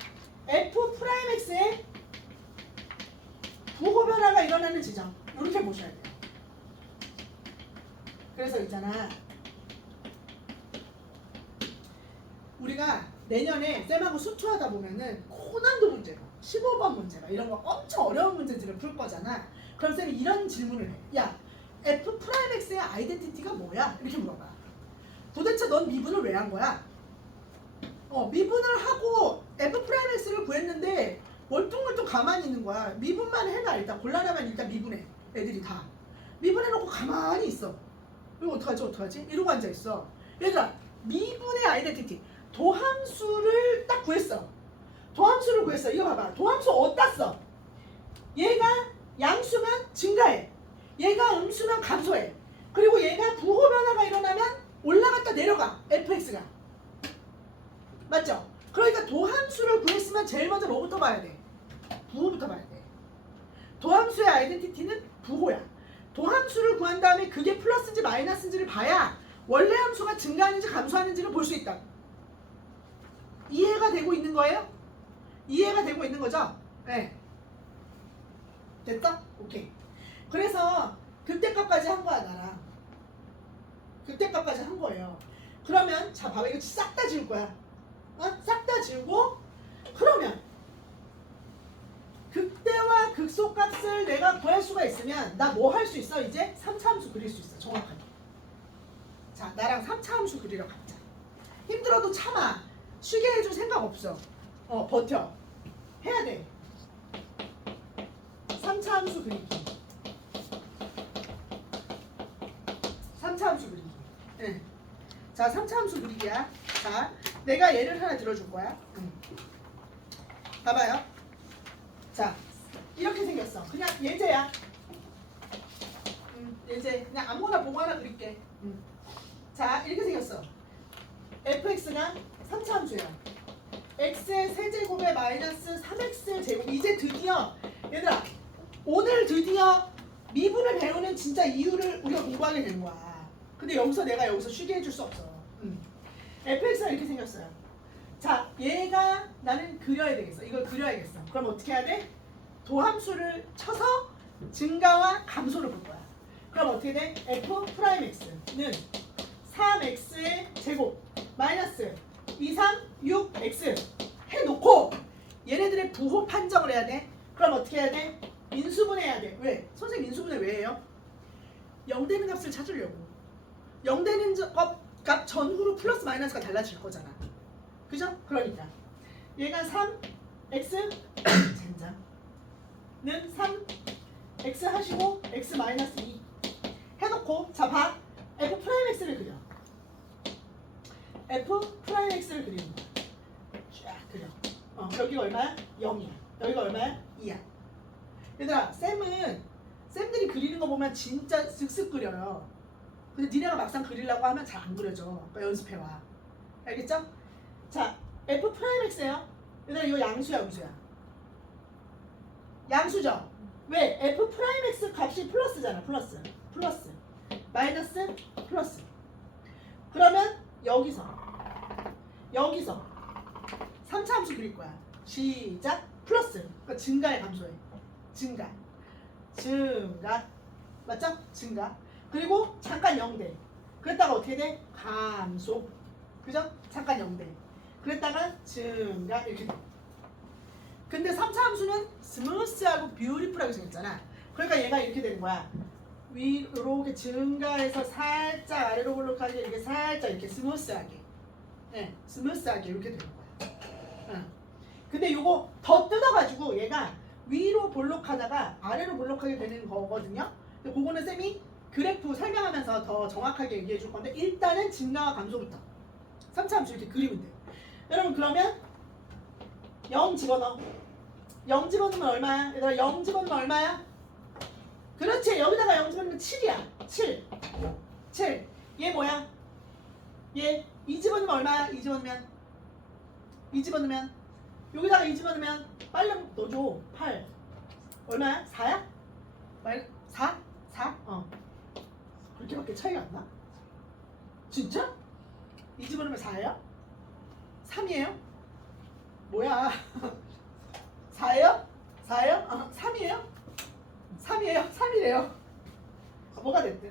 f'x의 부호 변화가 일어나는 지점 이렇게 보셔야 돼요. 그래서 있잖아. 우리가 내년에 쌤하고 수투하다 보면은 고난도 문제가 15번 문제가 이런 거 엄청 어려운 문제들을 풀 거잖아. 그럼 쌤이 이런 질문을 해. 야, f'x의 아이덴티티가 뭐야? 이렇게 물어봐. 도대체 넌 미분을 왜 한 거야? 미분을 하고 f'x를 구했는데 멀뚱멀뚱 가만히 있는 거야. 미분만 해놔. 일단 곤란하면 일단 미분해. 애들이 다 미분해놓고 가만히 있어. 이거 어떡하지? 이러고 앉아있어. 얘들아, 미분의 아이덴티티 도함수를 딱 구했어. 도함수를 구했어. 이거 봐봐. 도함수 어디다 써? 얘가 양수면 증가해. 얘가 음수면 감소해. 그리고 얘가 부호 변화가 일어나면 올라갔다 내려가. fx가. 맞죠? 그러니까 도함수를 구했으면 제일 먼저 뭐부터 봐야 돼? 부호부터 봐야 돼. 도함수의 아이덴티티는 부호야. 도함수를 구한 다음에 그게 플러스인지 마이너스인지를 봐야 원래 함수가 증가하는지 감소하는지를 볼 수 있다. 이해가 되고 있는 거예요? 이해가 되고 있는 거죠? 네. 됐어? 오케이. 그래서 극대값까지 한 거야 나랑. 극대값까지 한 거예요. 그러면 자 봐봐. 이거 싹 다 지울 거야. 싹 다 지우고 그러면 극대와 극소값을 내가 구할 수가 있으면 나 뭐 할 수 있어? 이제 3차 함수 그릴 수 있어. 정확하게. 자 나랑 3차 함수 그리러 가자. 힘들어도 참아. 쉬게 해줄 생각 없어. 버텨. 해야 돼. 3차 함수 그리기. 3차 함수 그리기. 네. 자 3차 함수 그리기야. 자 내가 예를 하나 들어줄 거야. 봐봐요. 자 이렇게 생겼어. 그냥 예제야. 예제. 그냥 아무거나 보고 하나 그릴게. 자 이렇게 생겼어. fx가 3차 함수예요. x의 세제곱에 마이너스 3x의 제곱. 이제 드디어 얘들아 오늘 드디어 미분을 배우는 진짜 이유를 우리가 공부하게 된 거야. 근데 내가 여기서 쉬게 해줄 수 없어. fx가 이렇게 생겼어요. 자 얘가 나는 그려야 되겠어. 이걸 그려야겠어. 그럼 어떻게 해야 돼? 도함수를 쳐서 증가와 감소를 볼 거야. 그럼 어떻게 돼? f 프라임 x는 3x의 제곱 마이너스 2, 3, 6x 해놓고 얘네들의 부호 판정을 해야 돼. 그럼 어떻게 해야 돼? 인수분해해야 돼. 왜? 선생님 인수분해 왜 해요? 0 되는 값을 찾으려고. 0 되는 값 전후로 플러스 마이너스가 달라질 거잖아. 그죠? 그러니까 얘가 3x 젠장는 3x 하시고 x 마이너스 2 해놓고 자 봐. f 프라임 x를 그려. f 프라임 x를 그리는 거야. 쫙 그려. 여기가 얼마야? 0이야. 여기가 얼마야? 2야. 얘들아, 쌤들이 그리는 거 보면 진짜 슥슥 그려요. 근데 니네가 막상 그리려고 하면 잘 안 그려져. 그러니까 연습해와. 알겠죠? 자, f 프라임 x예요. 얘들아, 이거 양수야, 음수야? 양수죠? 왜? f 프라임 x 값이 플러스잖아. 플러스. 마이너스 플러스. 그러면 여기서 3차 함수 그릴 거야. 시작. 플러스. 그러니까 증가의 감소해. 증가. 맞죠? 증가. 그리고 잠깐 0대. 그랬다가 어떻게 돼? 감소. 그죠? 잠깐 0대. 그랬다가 증가 이렇게 돼. 근데 3차 함수는 스무스하고 뷰티풀하게 생겼잖아. 그러니까 얘가 이렇게 되는 거야. 위로 이렇게 증가해서 살짝 아래로 볼록하게 이렇게 살짝 이렇게 스무스하게. 네, 스무스하게 이렇게 되는 거야. 근데 요거 더 뜯어가지고 얘가 위로 볼록하다가 아래로 볼록하게 되는 거거든요. 근데 그거는 쌤이 그래프 설명하면서 더 정확하게 얘기해 줄 건데 일단은 증가와 감소부터 3차 함수 이렇게 그리면 돼요. 여러분 그러면 0 집어넣어. 0 집어넣으면 얼마야? 얘들아 0 집어넣으면 얼마야? 그렇지. 여기다가 0 집어넣으면 7이야. 7. 얘 뭐야? 얘 2 집어넣으면 얼마야? 2 집어넣으면 여기다가 2 집어넣으면 빨리 넣어줘. 8. 얼마야? 4야? 4? 4? 그렇게밖에 차이가 안 나? 진짜? 2 집어넣으면 4예요? 3이에요? 뭐야? 4예요? 4예요? 3이에요? 3이에요? 3이래요. 뭐가 됐든.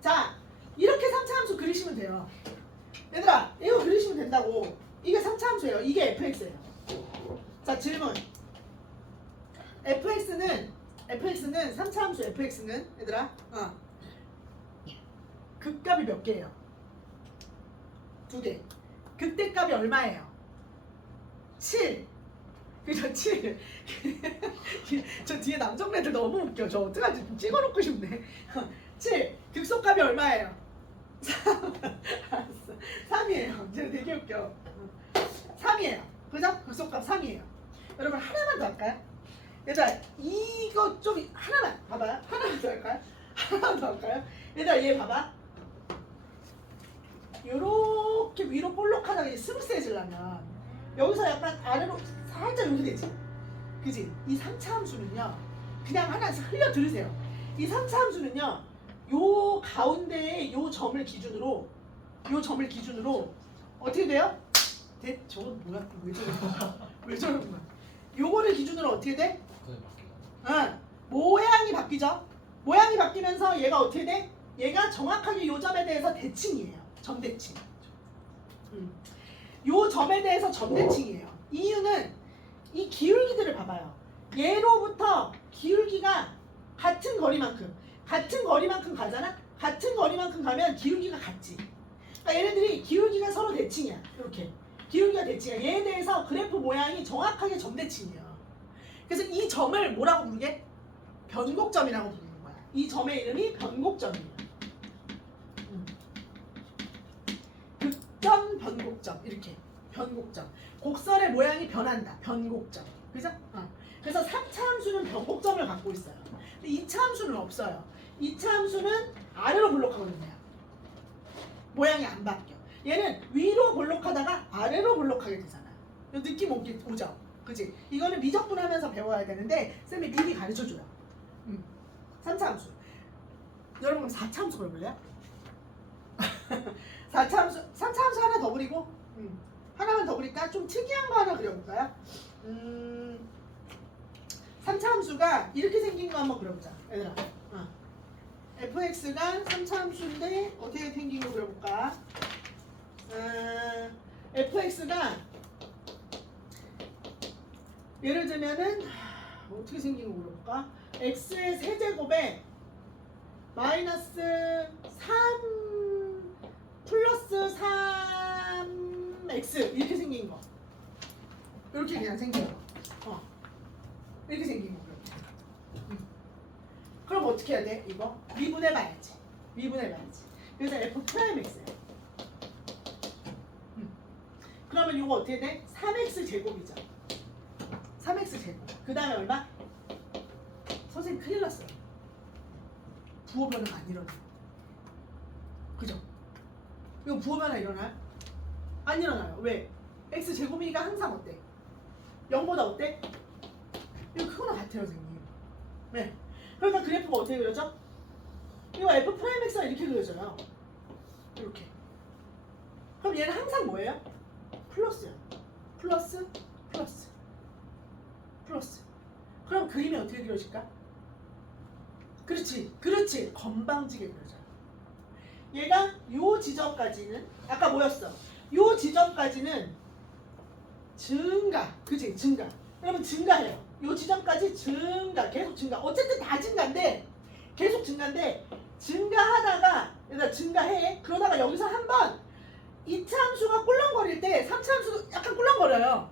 자, 이렇게 3차 함수 그리시면 돼요. 얘들아, 이거 그리시면 된다고. 이게 3차 함수예요. 이게 fx예요. 자, 질문. fx는 3차 함수 fx는 얘들아, 극값이 몇 개예요? 2개. 극대값이 얼마예요? 7. 그죠? 7. 저 뒤에 남정네들 너무 웃겨. 저 어떡하지? 좀 찍어놓고 싶네. 7. 극소값이 얼마예요? 3. 알았어. 3이에요. 저 되게 웃겨. 3이에요. 그죠? 극소값 3이에요. 여러분 하나만 더 할까요? 얘들아 이거 좀 하나만 봐봐요. 하나만 더 할까요? 하나만 더 할까요? 얘들아 얘 봐봐. 요렇게 위로 볼록하다가 스무스해지려면 여기서 약간 아래로 살짝 이렇게 되지. 그지? 이 3차 함수는요. 그냥 하나 흘려 들으세요. 이 3차 함수는요. 요 가운데에 요 점을 기준으로 어떻게 돼요? 저건 뭐야? 왜 저러는 거야? 왜 저러는 거야? 요거를 기준으로 어떻게 돼? 모양이 바뀌죠? 모양이 바뀌면서 얘가 어떻게 돼? 얘가 정확하게 요 점에 대해서 대칭이에요. 점대칭. 요 점에 대해서 점대칭이에요. 이유는 이 기울기들을 봐봐요. 얘로부터 기울기가 같은 거리만큼 가잖아? 같은 거리만큼 가면 기울기가 같지. 그러니까 얘네들이 기울기가 서로 대칭이야. 이렇게. 기울기가 대칭이야. 얘에 대해서 그래프 모양이 정확하게 점대칭이에요. 그래서 이 점을 뭐라고 부르게? 변곡점이라고 부르는 거야. 이 점의 이름이 변곡점이에요. 극점 변곡점 이렇게 변곡점. 곡선의 모양이 변한다. 변곡점. 그죠? 그래서 3차 함수는 변곡점을 갖고 있어요. 근데 2차 함수는 없어요. 2차 함수는 아래로 볼록하거든요. 모양이 안 바뀌어. 얘는 위로 볼록하다가 아래로 볼록하게 되잖아. 느낌 오죠? 그치? 이거는 미적분하면서 배워야 되는데 쌤이 미리 가르쳐줘요. 3차 함수. 여러분 그럼 4차 함수 그려볼래요? 3차 함수 하나 더 그리고 하나만 더 그릴까? 좀 특이한 거 하나 그려볼까요? 3차 함수가 이렇게 생긴 거 한번 그려보자. 얘들아. fx가 3차 함수인데 어떻게 생긴 거 그려볼까? fx가 예를 들면은 어떻게 생긴 거 그려볼까? x의 세제곱에 마이너스 3 플러스 3x 이렇게 생긴 거. 이렇게 그냥 생긴 거. 이렇게 생긴 거. 그럼 어떻게 해야 돼? 이거 미분해봐야지. 미분해봐야지. 그래서 f 프라임 x야. 그러면 이거 어떻게 돼? 3x 제곱이죠. 3x 제곱. 그 다음에 얼마? 선생님 큰일 났어요. 부호 변화가 안 일어나. 그죠? 이거 부호 변화 일어나요? 안 일어나요. 왜? x 제곱이니까 항상 어때? 0보다 어때? 이거 크거나 같아요, 선생님. 네. 그러니까 그래프가 어떻게 그려져? 이거 f 프라임 x가 이렇게 그려져요. 이렇게. 그럼 얘는 항상 뭐예요? 플러스야. 플러스, 플러스, 플러스. 그럼 그림이 어떻게 그려질까? 그렇지, 그렇지. 건방지게 그려져요. 얘가 요 지점까지는 아까 뭐였어? 요 지점까지는 증가, 그치? 증가. 그러면 증가해요. 요 지점까지 증가, 계속 증가. 어쨌든 다 증가인데, 계속 증가인데, 증가하다가, 일단 증가해. 그러다가 여기서 한번 2차 함수가 꿀렁거릴 때 3차 함수도 약간 꿀렁거려요.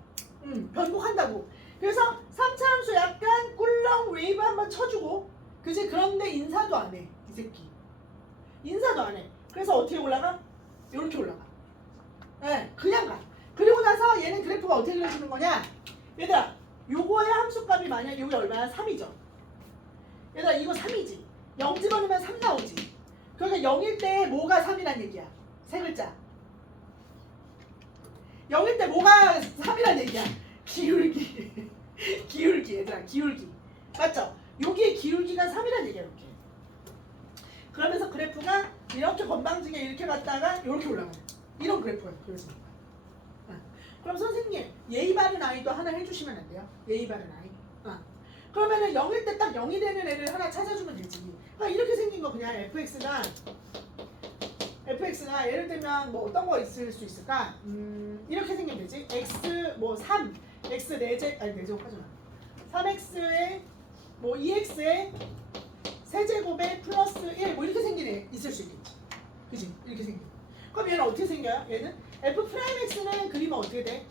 변곡한다고. 그래서 3차 함수 약간 꿀렁 웨이브 한번 쳐주고, 그치? 그런데 인사도 안 해. 이 새끼. 인사도 안 해. 그래서 어떻게 올라가? 이렇게 올라가. 네, 그냥 가. 그리고 나서 얘는 그래프가 어떻게 그려지는 거냐? 얘들아, 요거의 함수값이 만약 여기 얼마야? 3이죠. 얘들아, 이거 3이지. 0 집어넣으면 3 나오지. 그러니까 0일 때 뭐가 3이란 얘기야? 세 글자. 0일 때 뭐가 3이란 얘기야? 기울기. 기울기, 얘들아, 기울기. 맞죠? 여기에 기울기가 3이란 얘기야, 이렇게. 그러면서 그래프가 이렇게 건방지게 이렇게 갔다가 이렇게 올라가요. 이런 그래프예요. 그래서. 그럼 선생님, 예의 바른 아이도 하나 해주시면 안 돼요? 예의 바른 아이. 그러면은 0일 때 딱 0이 되는 애를 하나 찾아주면 되지. 그러니까 이렇게 생긴 거 그냥 fx가 예를 들면 뭐 어떤 거 있을 수 있을까? 이렇게 생기면 되지. x 뭐 3, x 4제, 아니 4제곱 하지 마. 3x에 뭐 2x에 세제곱에 플러스 1 뭐 이렇게 생긴 애 있을 수 있겠지. 그지? 이렇게 생긴. 그럼 얘는 어떻게 생겨요? 얘는 f 프라임 x는 그리면 어떻게 돼?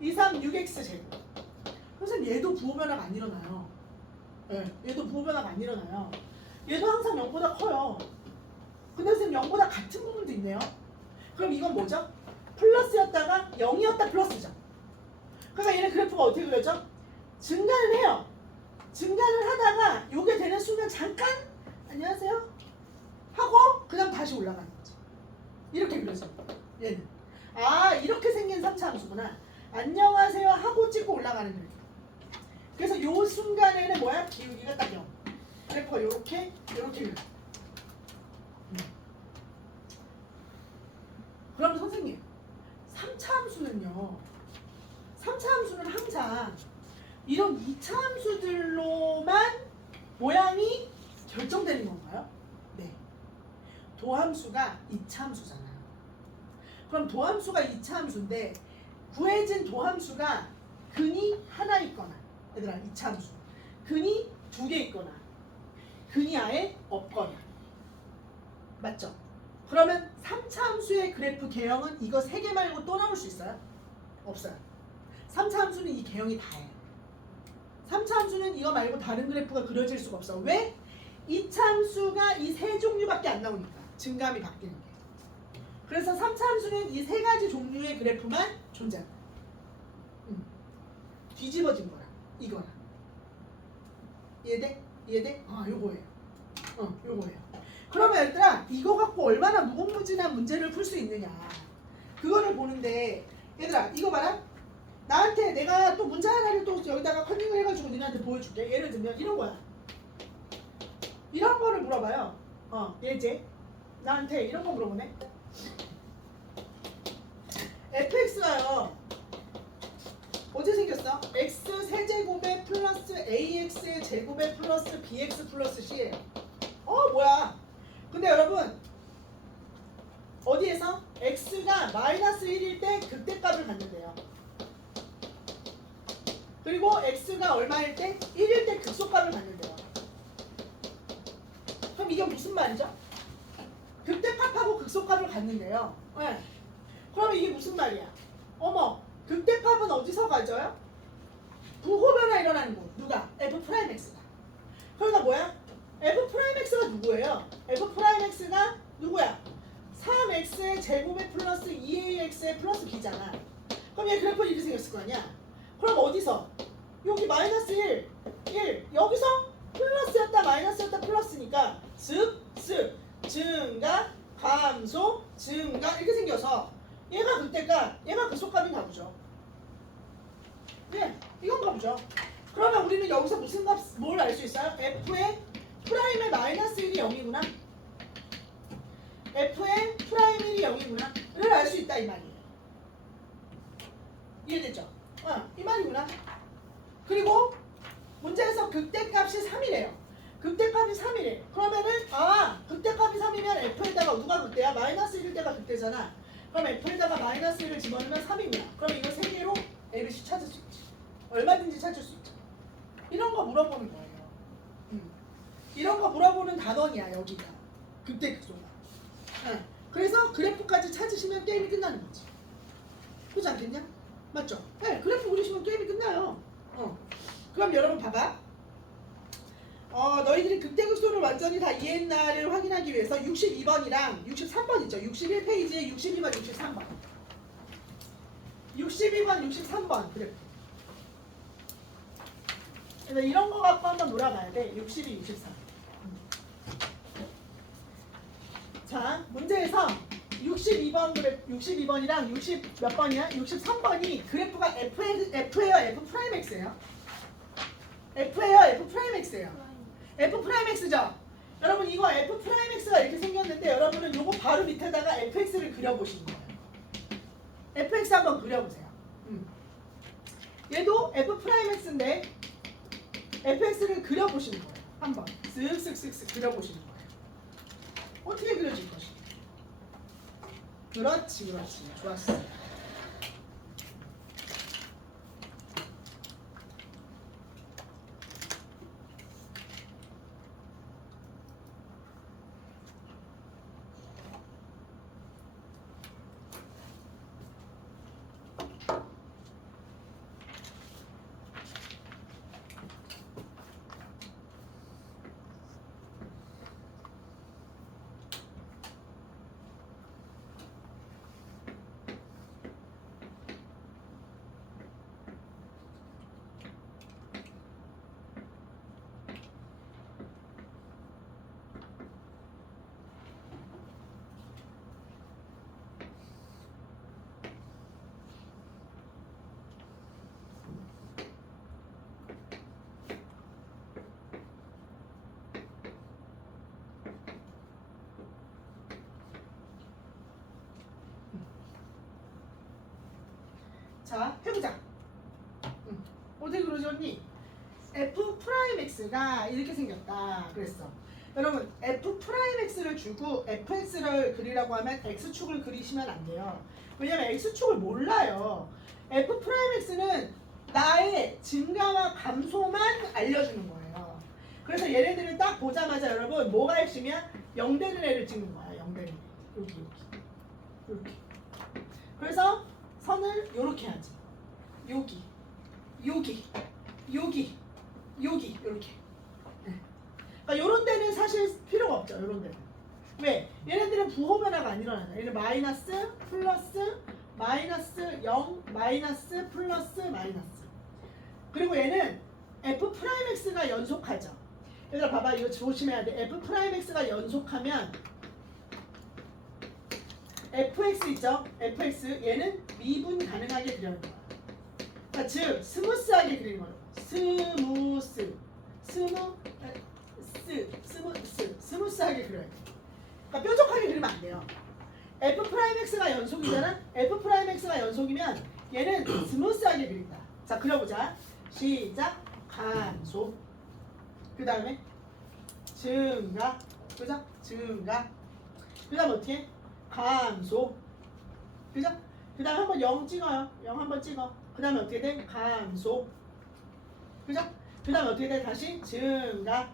2, 3, 6x 제곱. 선생님 얘도 부호 변화가 안 일어나요. 네, 얘도 부호 변화가 안 일어나요. 얘도 항상 0보다 커요. 근데 선생님 0보다 같은 부분도 있네요. 그럼 이건 뭐죠? 플러스였다가 0이었다 플러스죠. 그러니까 얘는 그래프가 어떻게 그려져? 증가를 해요. 증가를 하다가 요게 되는 순간 잠깐 안녕하세요 하고 그 다음 다시 올라가는 거지. 이렇게 그려져. 얘는 이렇게 생긴 3차 함수구나. 안녕하세요 하고 찍고 올라가는 그래프. 그래서 요 순간에는 뭐야? 기울기가 딱 0. 그래프가 요렇게 그려. 그럼 선생님 3차 함수는요, 3차 함수는 항상 이런 2차 함수들로만 모양이 결정되는 건가요? 네. 도함수가 2차 함수잖아요. 그럼 도함수가 2차 함수인데 구해진 도함수가 근이 하나 있거나, 얘들아 2차 함수 근이 2개 있거나 근이 아예 없거나, 맞죠? 그러면 3차 함수의 그래프 개형은 이거 3개 말고 또 나올 수 있어요? 없어요. 3차 함수는 이 개형이 다예요. 3차 함수는 이거 말고 다른 그래프가 그려질 수가 없어. 왜? 2차 함수가 이 세 종류밖에 안 나오니까. 증감이 바뀌는 게. 그래서 3차 함수는 이 세 가지 종류의 그래프만 존재한다. 뒤집어진 거라. 이거라. 이해돼? 이해돼? 요거예요. 요거예요. 그러면 얘들아, 이거 갖고 얼마나 무궁무진한 문제를 풀 수 있느냐, 그거를 보는데, 얘들아 이거 봐라. 나한테 내가 또 문제 하나를 또 여기다가 컨닝을 해가지고 니네한테 보여줄게. 예를 들면 이런 거야. 이런 거를 물어봐요. 예제 나한테 이런 거 물어보네. fx가요 어떻게 생겼어? x 세제곱에 플러스 ax의 제곱에 플러스 bx 플러스 c예요. 뭐야? 근데 여러분 어디에서? x가 마이너스 1일 때 극대값을 갖는데요. 그리고 x가 얼마일 때? 1일 때 극소값을 갖는데요. 그럼 이게 무슨 말이죠? 극대값하고 극소값을 갖는데요. 네. 그럼 이게 무슨 말이야? 어머, 극대값은 어디서 가져요? 부호변화 일어나는 곳. 누가? f'x가. 그러니까 뭐야? f'x가 누구예요? f'x가 누구야? 3x의 제곱에 플러스 2ax의 플러스 b잖아. 그럼 얘 그래프 이렇게 생겼을 거 아니야? 그럼 어디서? 여기 마이너스 1 여기서 플러스였다 마이너스였다 플러스니까 즉 증가 감소 증가 이렇게 생겨서 얘가 극대값 얘가 극소값인가 보죠. 네, 이건가 보죠. 그러면 우리는 여기서 무슨 값 뭘 알 수 있어요? f의 프라임의 마이너스 1이 0이구나. f의 프라임 1이 0이구나. 를 알 수 있다 이 말이에요. 이해됐죠? 이 말이구나. 그리고 문제에서 극대값이 3이래요. 극대값이 3이래. 그러면은 극대값이 3이면 f에다가 누가 극대야? 마이너스 1일 때가 극대잖아. 그럼 f에다가 마이너스 1을 집어넣으면 3이구나. 그럼 이거 3개로 ABC 찾을 수 있지. 얼마든지 찾을 수 있죠. 이런 거 물어보는 거예요. 이런 거 물어보는 단원이야 여기가. 극대 극소가. 그래서 그래프까지 찾으시면 게임이 끝나는 거지. 그렇지 않겠냐? 맞죠? 네, 그래프 그리시면 게임이 끝나요. 그럼 여러분 봐봐. 너희들이 극대극소를 완전히 다 이해했나를 확인하기 위해서 62번이랑 63번 있죠. 61페이지에 62번, 63번. 62번, 63번 그래프. 그래서 이런 거 갖고 한번 놀아봐야 돼. 62, 63. 자, 문제에서 62번이랑 60 몇 번이야? 63번이 그래프가 F예요, F'X예요? F예요, F'X예요? F'X죠? 여러분 이거 F'X가 이렇게 생겼는데 여러분은 요거 바로 밑에다가 fx를 그려보시는 거예요. fx 한번 그려보세요. 얘도 F'X인데 fx를 그려보시는 거예요. 한번 쓱쓱쓱쓱 그려보시는 거예요. 어떻게 그려질 것인가? 그렇지. 좋았어. 자, 해보자. 어떻게 그러지 언니? F'X가 이렇게 생겼다 그랬어. 여러분 F'X를 주고 fx를 그리라고 하면 x축을 그리시면 안 돼요. 왜냐면 x축을 몰라요. F'X는 나의 증가와 감소만 알려주는 거예요. 그래서 얘네들을 딱 보자마자 여러분 뭐가 핵심이야? 0 되는 애를 찍는 거야. 0 되는 애. 여기 이렇게. 그래서 선을 요렇게 하지. 여기 이렇게. 그러니까 요런 데는 사실 필요가 없죠. 요런 데는. 왜? 얘네들은 부호 변화가 안 일어나요. 얘는 마이너스, 플러스, 마이너스, 0, 마이너스, 플러스, 마이너스. 그리고 얘는 F'X가 연속하죠. 얘들아 봐봐. 이거 조심해야 돼. F'X가 연속하면 fx 있죠? fx 얘는 미분 가능하게 그리는 거야. 그러니까 즉 스무스하게 그리는 거예요. 스무스하게 그려야 돼. 그러니까 뾰족하게 그리면 안 돼요. F'X가 연속이잖아. F'X가 연속이면 얘는 스무스하게 그린다. 자, 그려보자. 시작. 감소. 그 다음에 증가. 그죠? 증가. 그 다음 어떻게? 감소. 그죠? 그 다음에 한번 0 찍어요. 0 한번 찍어. 그 다음에 어떻게 돼? 감소. 그죠? 그 다음에 어떻게 돼? 다시 증가.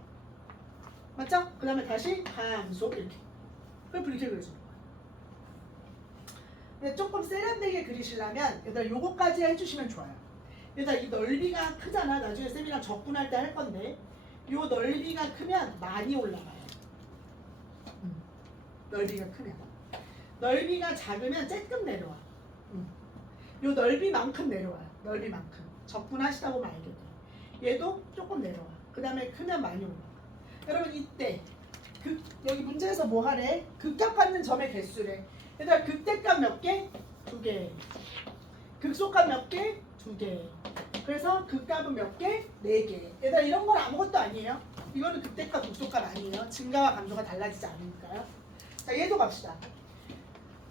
맞죠? 그 다음에 다시 감소. 이렇게. 그래프 이렇게 그려주는 거야. 근데 조금 세련되게 그리시려면 얘들아 요거까지 해주시면 좋아요. 얘들아 이 넓이가 크잖아. 나중에 쌤이랑 적분할 때 할 건데 요 넓이가 크면 많이 올라가요. 넓이가 크면. 넓이가 작으면 조금 내려와. 요 넓이만큼 내려와요. 넓이만큼. 적분하시다고 보면 알게 돼. 얘도 조금 내려와. 그 다음에 크면 많이 올라가. 여러분 이때 여기 문제에서 뭐 하래? 극값받는 점의 개수래. 얘들아 극대값 몇 개? 2개. 극소값 몇 개? 2개. 그래서 극값은 몇 개? 4개. 얘들아 이런 건 아무것도 아니에요. 이거는 극대값, 극소값 아니에요. 증가와 감소가 달라지지 않으니까요. 자 얘도 갑시다.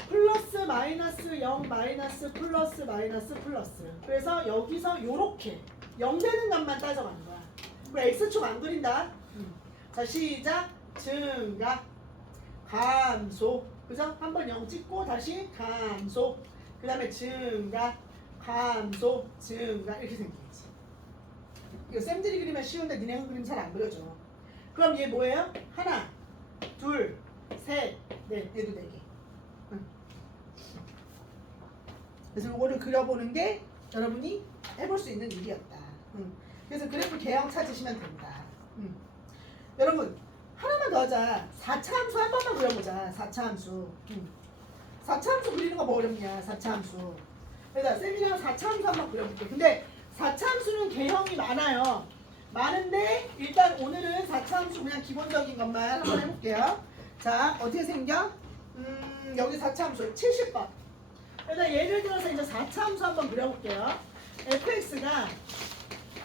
플러스 마이너스 0 마이너스 플러스 마이너스 플러스. 그래서 여기서 요렇게 0 되는 값만 따져가는 거야. 그럼 x축 안 그린다. 자 시작. 증가 감소. 그죠? 한번 0 찍고 다시 감소. 그 다음에 증가 감소 증가 이렇게 생기겠지. 이거 쌤들이 그리면 쉬운데 니네가 그리면 잘 안 그려져. 그럼 얘 뭐예요? 하나 둘 셋 넷. 얘도 4개. 그래서 이거를 그려보는 게 여러분이 해볼 수 있는 일이었다. 그래서 그래프 개형 찾으시면 된다. 여러분 하나만 더 하자. 4차 함수 한 번만 그려보자. 4차 함수. 4차 함수 그리는 거 뭐 어렵냐. 4차 함수. 그래서 쌤이랑 4차 함수 한번 그려볼게. 근데 4차 함수는 개형이 많아요. 많은데 일단 오늘은 4차 함수 그냥 기본적인 것만 한번 해볼게요. 자 어떻게 생겨? 여기 4차 함수 70번. 그래서 예를 들어서 이제 4차 함수 한번 그려볼게요. fx가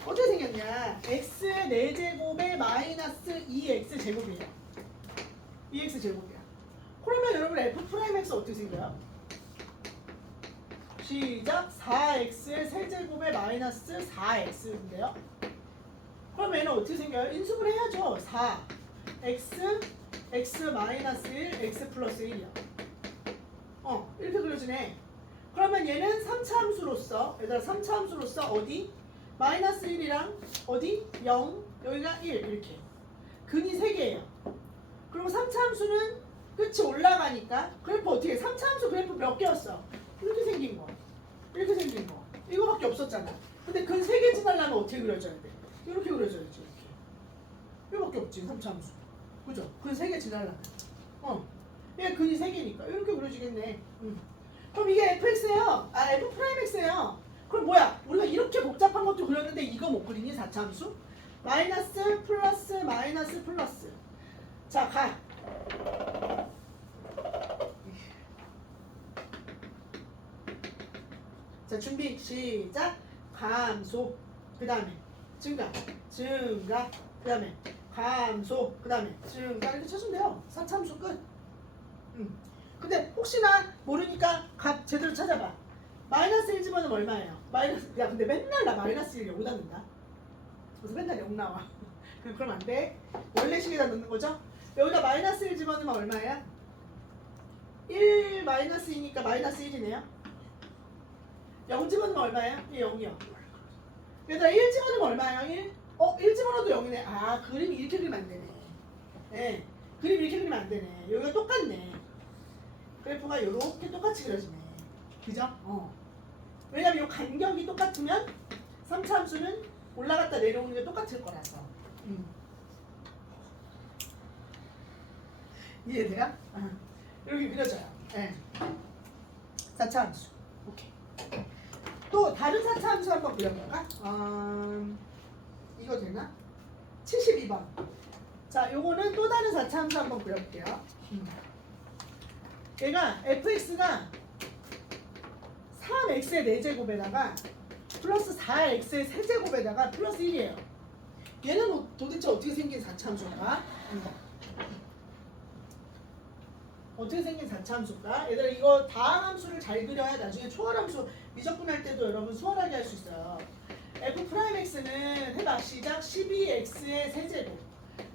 어떻게 생겼냐? x 4제곱에 마이너스 2x 제곱이에요. 2x 제곱이야. 그러면 여러분 f 프라임 x 어떻게 생겨요? 시작. 4x의 세제곱에 마이너스 4x인데요. 그럼 얘는 어떻게 생겨요? 인수분 해야죠. 4 x 마이너스 1 x 플러스 1이야. 이렇게 그려지네. 그러면 얘는 3차 함수로서 얘들아 3차 함수로서 어디? 마이너스 1이랑 어디? 0 여기가 1 이렇게 근이 3개예요. 그리고 3차 함수는 끝이 올라가니까 그래프 어떻게 3차 함수 그래프 몇 개였어? 이렇게 생긴 거 이렇게 생긴 거 이거밖에 없었잖아. 근데 근 3개 지나려면 어떻게 그려져야 돼? 이렇게 그려져야지. 이렇게 이거밖에 없지 3차 함수. 그죠? 근 3개 지나려면 얘 근이 3개니까 이렇게 그려지겠네. 그럼 이게 fx예요. f 프라임 x예요. 그럼 뭐야? 우리가 이렇게 복잡한 것도 그렸는데 이거 못 그리니? 4차 함수? 마이너스 플러스 마이너스 플러스. 자 가. 자 준비 시작. 감소. 그 다음에 증가 증가. 그 다음에 감소. 그 다음에 증가. 이렇게 쳐주면 돼요. 4차 함수 끝. 근데 혹시나 모르니까 값 제대로 찾아봐. 마이너스 1 집어넣으면 얼마예요? 마이너스. 야 근데 맨날 나 마이너스 1 여기다 넣는다. 그래서 맨날 0 나와. 그럼 안 돼. 원래 식에다 넣는 거죠? 여기다 마이너스 1 집어넣으면 얼마야? 1 마이너스 2니까 마이너스 1이네요. 0 집어넣으면 얼마예요? 이 0이요. 얘들아 1 집어넣으면 얼마예요? 1? 1 집어넣어도 0이네. 아 그림이 이렇게 그리면 안 되네. 네. 그림 이렇게 그리면 안 되네. 여기가 똑같네. 그래프가 이렇게 똑같이 그려지네. 그죠? 왜냐면 이 간격이 똑같으면 3차 함수는 올라갔다 내려오는 게 똑같을 거라서. 이해돼요? 이렇게 그려져요. 네. 4차 함수. 오케이. 또 다른 4차 함수 한번 그려볼까? 이거 되나? 72번. 자, 요거는 또 다른 4차 함수 한번 그려볼게요. 얘가 fx가 3x의 4제곱에다가 플러스 4x의 세제곱에다가 플러스 1이에요. 얘는 도대체 어떻게 생긴 4차 함수일까? 어떻게 생긴 4차 함수일까? 얘들아 이거 다항 함수를 잘 그려야 나중에 초월 함수 미적분할 때도 여러분 수월하게 할 수 있어요. f 프라임 x는 해봐 시작 12x의 세제곱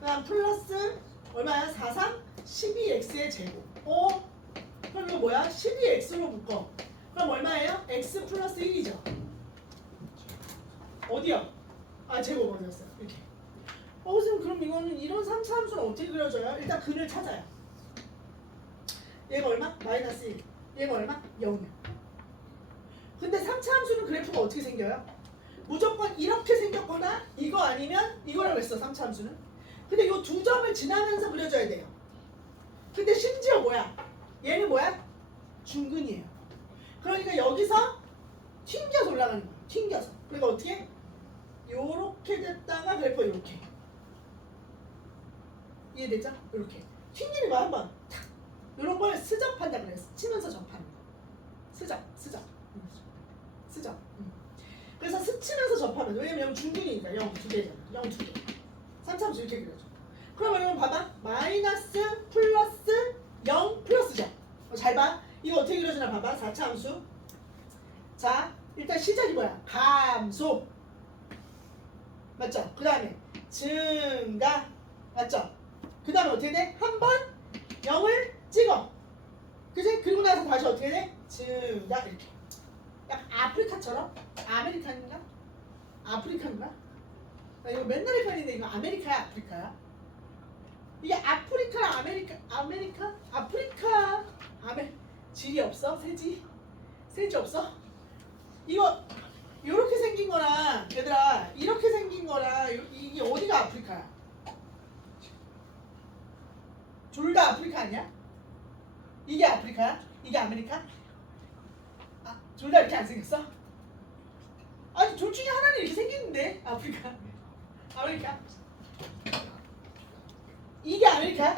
그다음 플러스 얼마야? 43 12x의 제곱 그럼 이거 뭐야? 12x로 묶어 그럼 얼마예요? x 플러스 1이죠 어디요? 아 제곱 어디였어요? 이렇게 선생님 그럼 이거는 이런 3차 함수는 어떻게 그려져요? 일단 근을 찾아요 얘가 얼마? 마이너스 1 얘가 얼마? 0이야 근데 3차 함수는 그래프가 어떻게 생겨요? 무조건 이렇게 생겼거나 이거 아니면 이거라고 했어 3차 함수는 근데 이 두 점을 지나면서 그려줘야 돼요 근데 심지어 뭐야? 얘는 뭐야? 중근이에요 그러니까 여기서 튕겨서 올라가는 거야 튕겨서 그러니까 어떻게? 요렇게 됐다가 그래프가 요렇게 이해되죠? 요렇게 튕기는 거 한번 탁 요런 걸 스접한다 그래 스치면서 접하는 거 스접 그래서 스치면서 접하면 왜냐면 중근이니까 0 두 개잖아 0 두 개 3차함수 이렇게 그려줘 그러면 여러분 봐봐 마이너스 플러스 0 플러스죠 잘 봐 이거 어떻게 그려지나 봐봐 4차함수 자 일단 시작이 뭐야 감소 맞죠? 그 다음에 증가 맞죠? 그 다음에 어떻게 돼? 한 번 0을 찍어 그치? 그리고 나서 다시 어떻게 돼? 증가 이렇게 약간 아프리카처럼? 아메리칸인가? 아프리카인가? 나 이거 맨날 헷갈리는데 이거 아메리카야 아프리카야? 이게 아프리카랑 아프리카 질이 없어? 세지 없어? 이거 요렇게 생긴 거랑 얘들아 이렇게 생긴 거랑 이게 어디가 아프리카야? 둘 다 아프리카 아니야? 이게 아프리카야? 이게 아메리카? 둘 다 이렇게 안 생겼어? 아니 둘 중에 하나는 이렇게 생겼는데 아프리카 아메리카 이게 아메리카?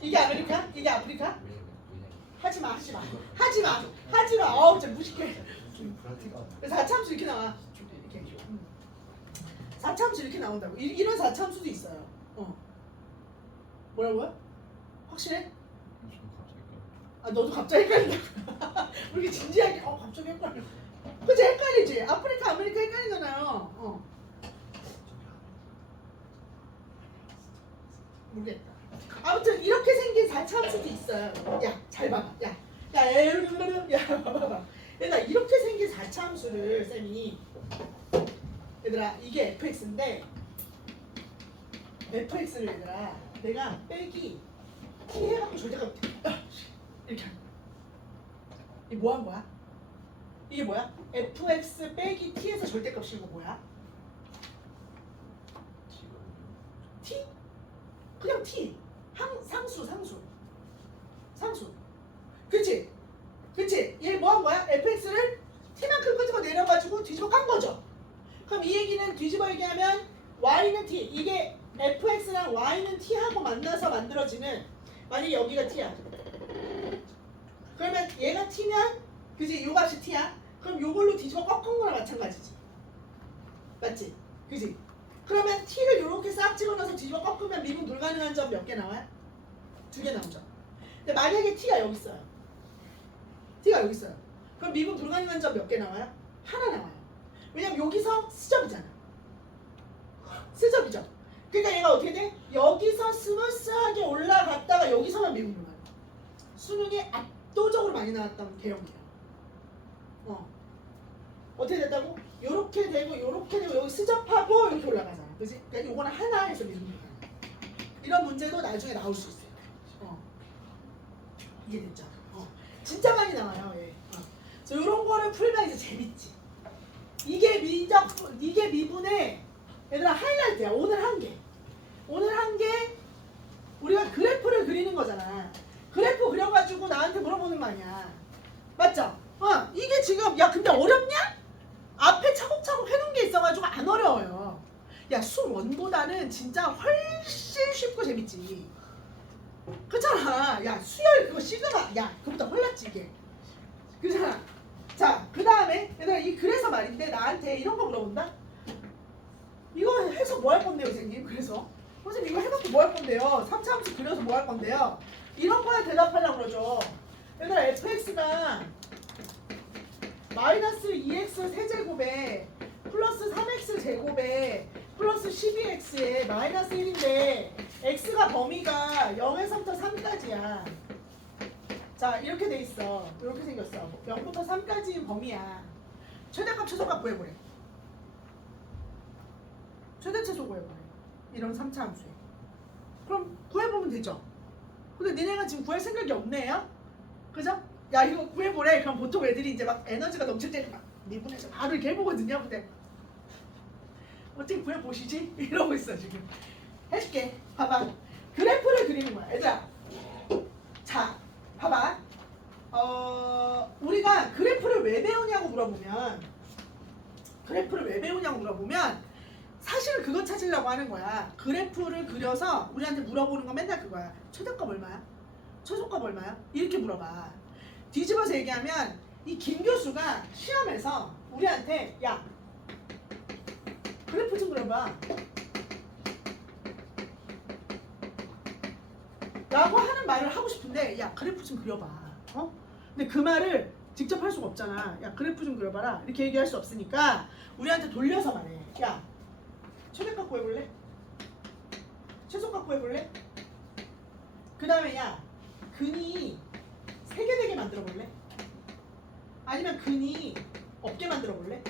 이게 아메리카? 이게 아프리카? 하지마 어우 진짜 무식해 4차함수 이렇게 나와 이렇게 4차함수 이렇게 나온다고 이런 4차함수도 있어요 뭐라고요? 확실해? 너도 갑자기 헷갈린다고 우리 진지하게 갑자기 헷갈려 그치 헷갈리지? 아프리카 아메리카 헷갈리잖아요 모르겠다 아무튼 이렇게 생긴 4차함수도 있어요 야 잘 봐봐 야 봐봐 얘들아 이렇게 생긴 4차함수를 쌤이 얘들아 이게 fx인데 fx를 얘들아 내가 빼기 t 해갖고 절대값 이렇게 이게 뭐 한 거야? 이게 뭐야? fx 빼기 t에서 절대값이 이거 뭐야? t? 그냥 t 상수 그치? 얘 뭐 한 거야? fx를 t만큼 끄집어 내려가지고 뒤집어 깐 거죠 그럼 이 얘기는 뒤집어 얘기하면 y는 t 이게 fx랑 y는 t하고 만나서 만들어지는 만약에 여기가 t야 그러면 얘가 t면 그지? 요 값이 t야 그럼 요걸로 뒤집어 꺾은 거랑 마찬가지지 맞지? 그지? 그러면 t를 요렇게 싹 집어넣어서 뒤집어 꺾으면 미분 불가능한 점 몇 개 나와요? 2개 나오죠 근데 만약에 t가 여기 있어요 그럼 미분 불가능한 점 몇 개 나와요? 하나 나와요 왜냐면 여기서 스접이잖아 스접이죠 그러니까 얘가 어떻게 돼? 여기서 스무스하게 올라갔다가 여기서만 미분 불가능 수능에 압도적으로 많이 나왔던 개념이에요 어떻게 됐다고? 요렇게 되고 여기 스접하고 이렇게 올라가잖아 그치? 그러니까 요거는 하나에서 미분 불가능 이런 문제도 나중에 나올 수 있어요 이해됐죠? 진짜 많이 나와요 예. 그래서 이런 거를 풀면 이제 재밌지 이게 미분의 얘들아 하이라이트야 오늘 한 개 우리가 그래프를 그리는 거잖아 그래프 그려가지고 나한테 물어보는 거 아니야 맞죠? 이게 지금 야 근데 어렵냐? 앞에 차곡차곡 해놓은 게 있어가지고 안 어려워요 야 수원보다는 진짜 훨씬 쉽고 재밌지 그렇잖아 야 수열 그거 시그마 야 그거보다 훨랐지 이게 그렇잖아 자 그 다음에 얘들아 그래서 말인데 나한테 이런 거 물어본다 이거 해서 뭐 할 건데요 선생님 그래서 선생님 이거 해갖고 뭐 할 건데요 3차 함수 그려서 뭐 할 건데요 이런 거에 대답하려고 그러죠 얘들아 fx가 마이너스 2x 세제곱에 플러스 3x 제곱에 플러스 12x에 마이너스 1인데 x가 범위가 0에서부터 3까지야. 자 이렇게 돼 있어. 이렇게 생겼어. 0부터 3까지인 범위야. 최대값 최소값 구해보래. 최대 최소 구해보래. 이런 3차 함수에. 그럼 구해보면 되죠. 근데 니네가 지금 구할 생각이 없네요. 그죠? 야 이거 구해보래. 그럼 보통 애들이 이제 막 에너지가 넘칠 때 막 미분해서 바로 이렇게 해보거든요. 근데 어떻게 구해보시지? 이러고 있어 지금. 해줄게. 봐봐. 그래프를 그리는 거야. 얘들아. 자 봐봐. 우리가 그래프를 왜 배우냐고 물어보면 사실 그거 찾으려고 하는 거야. 그래프를 그려서 우리한테 물어보는 건 맨날 그거야. 최대값 얼마야? 최소값 얼마야? 이렇게 물어봐. 뒤집어서 얘기하면 이 김 교수가 시험에서 우리한테 야 그래프 좀 그려봐 라고 하는 말을 하고 싶은데 야 그래프 좀 그려봐. 근데 그 말을 직접 할 수가 없잖아. 야 그래프 좀 그려봐라 이렇게 얘기할 수 없으니까 우리한테 돌려서 말해. 야 최대값 구해볼래? 최소값 구해볼래? 그 다음에 야 근이 3개 되게 만들어볼래? 아니면 근이 없게 만들어볼래?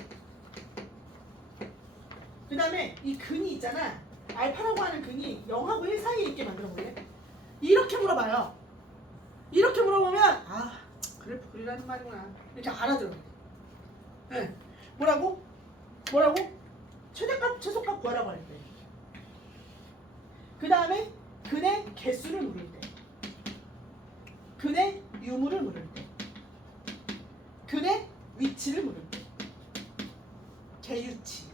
그 다음에 이 근이 있잖아. 알파라고 하는 근이 0하고 1 사이에 있게 만들어볼래? 이렇게 물어봐요. 이렇게 물어보면 아 그래프 그리라는 말이구나 이렇게 알아들어야 돼. 네. 뭐라고? 최대값 최소값 구하라고 할 때. 그 다음에 근의 개수를 물을 때. 근의 유무를 물을 때. 근의 위치를 물을 때. 개유치.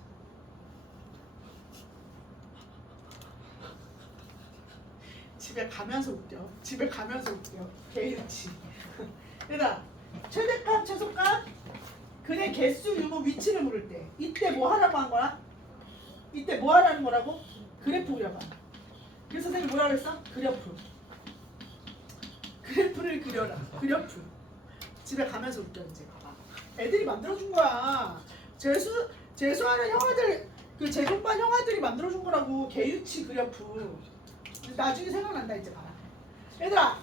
집에 가면서 웃겨. 개유치. 얘들아 최대값 최소값 근의 개수 유무 위치를 물을 때 이때 뭐 하라고 한 거야? 이때 뭐 하라는 거라고? 그래프 그려봐. 그래서 선생님이 뭐라 그랬어? 그래프를 그려라. 그래프. 집에 가면서 웃겨 이제 봐봐. 애들이 만들어준 거야. 재수하는 형아들 그 재수반 형아들이 만들어준 거라고. 개유치 그래프. 나중에 생각난다 이제 봐봐. 얘들아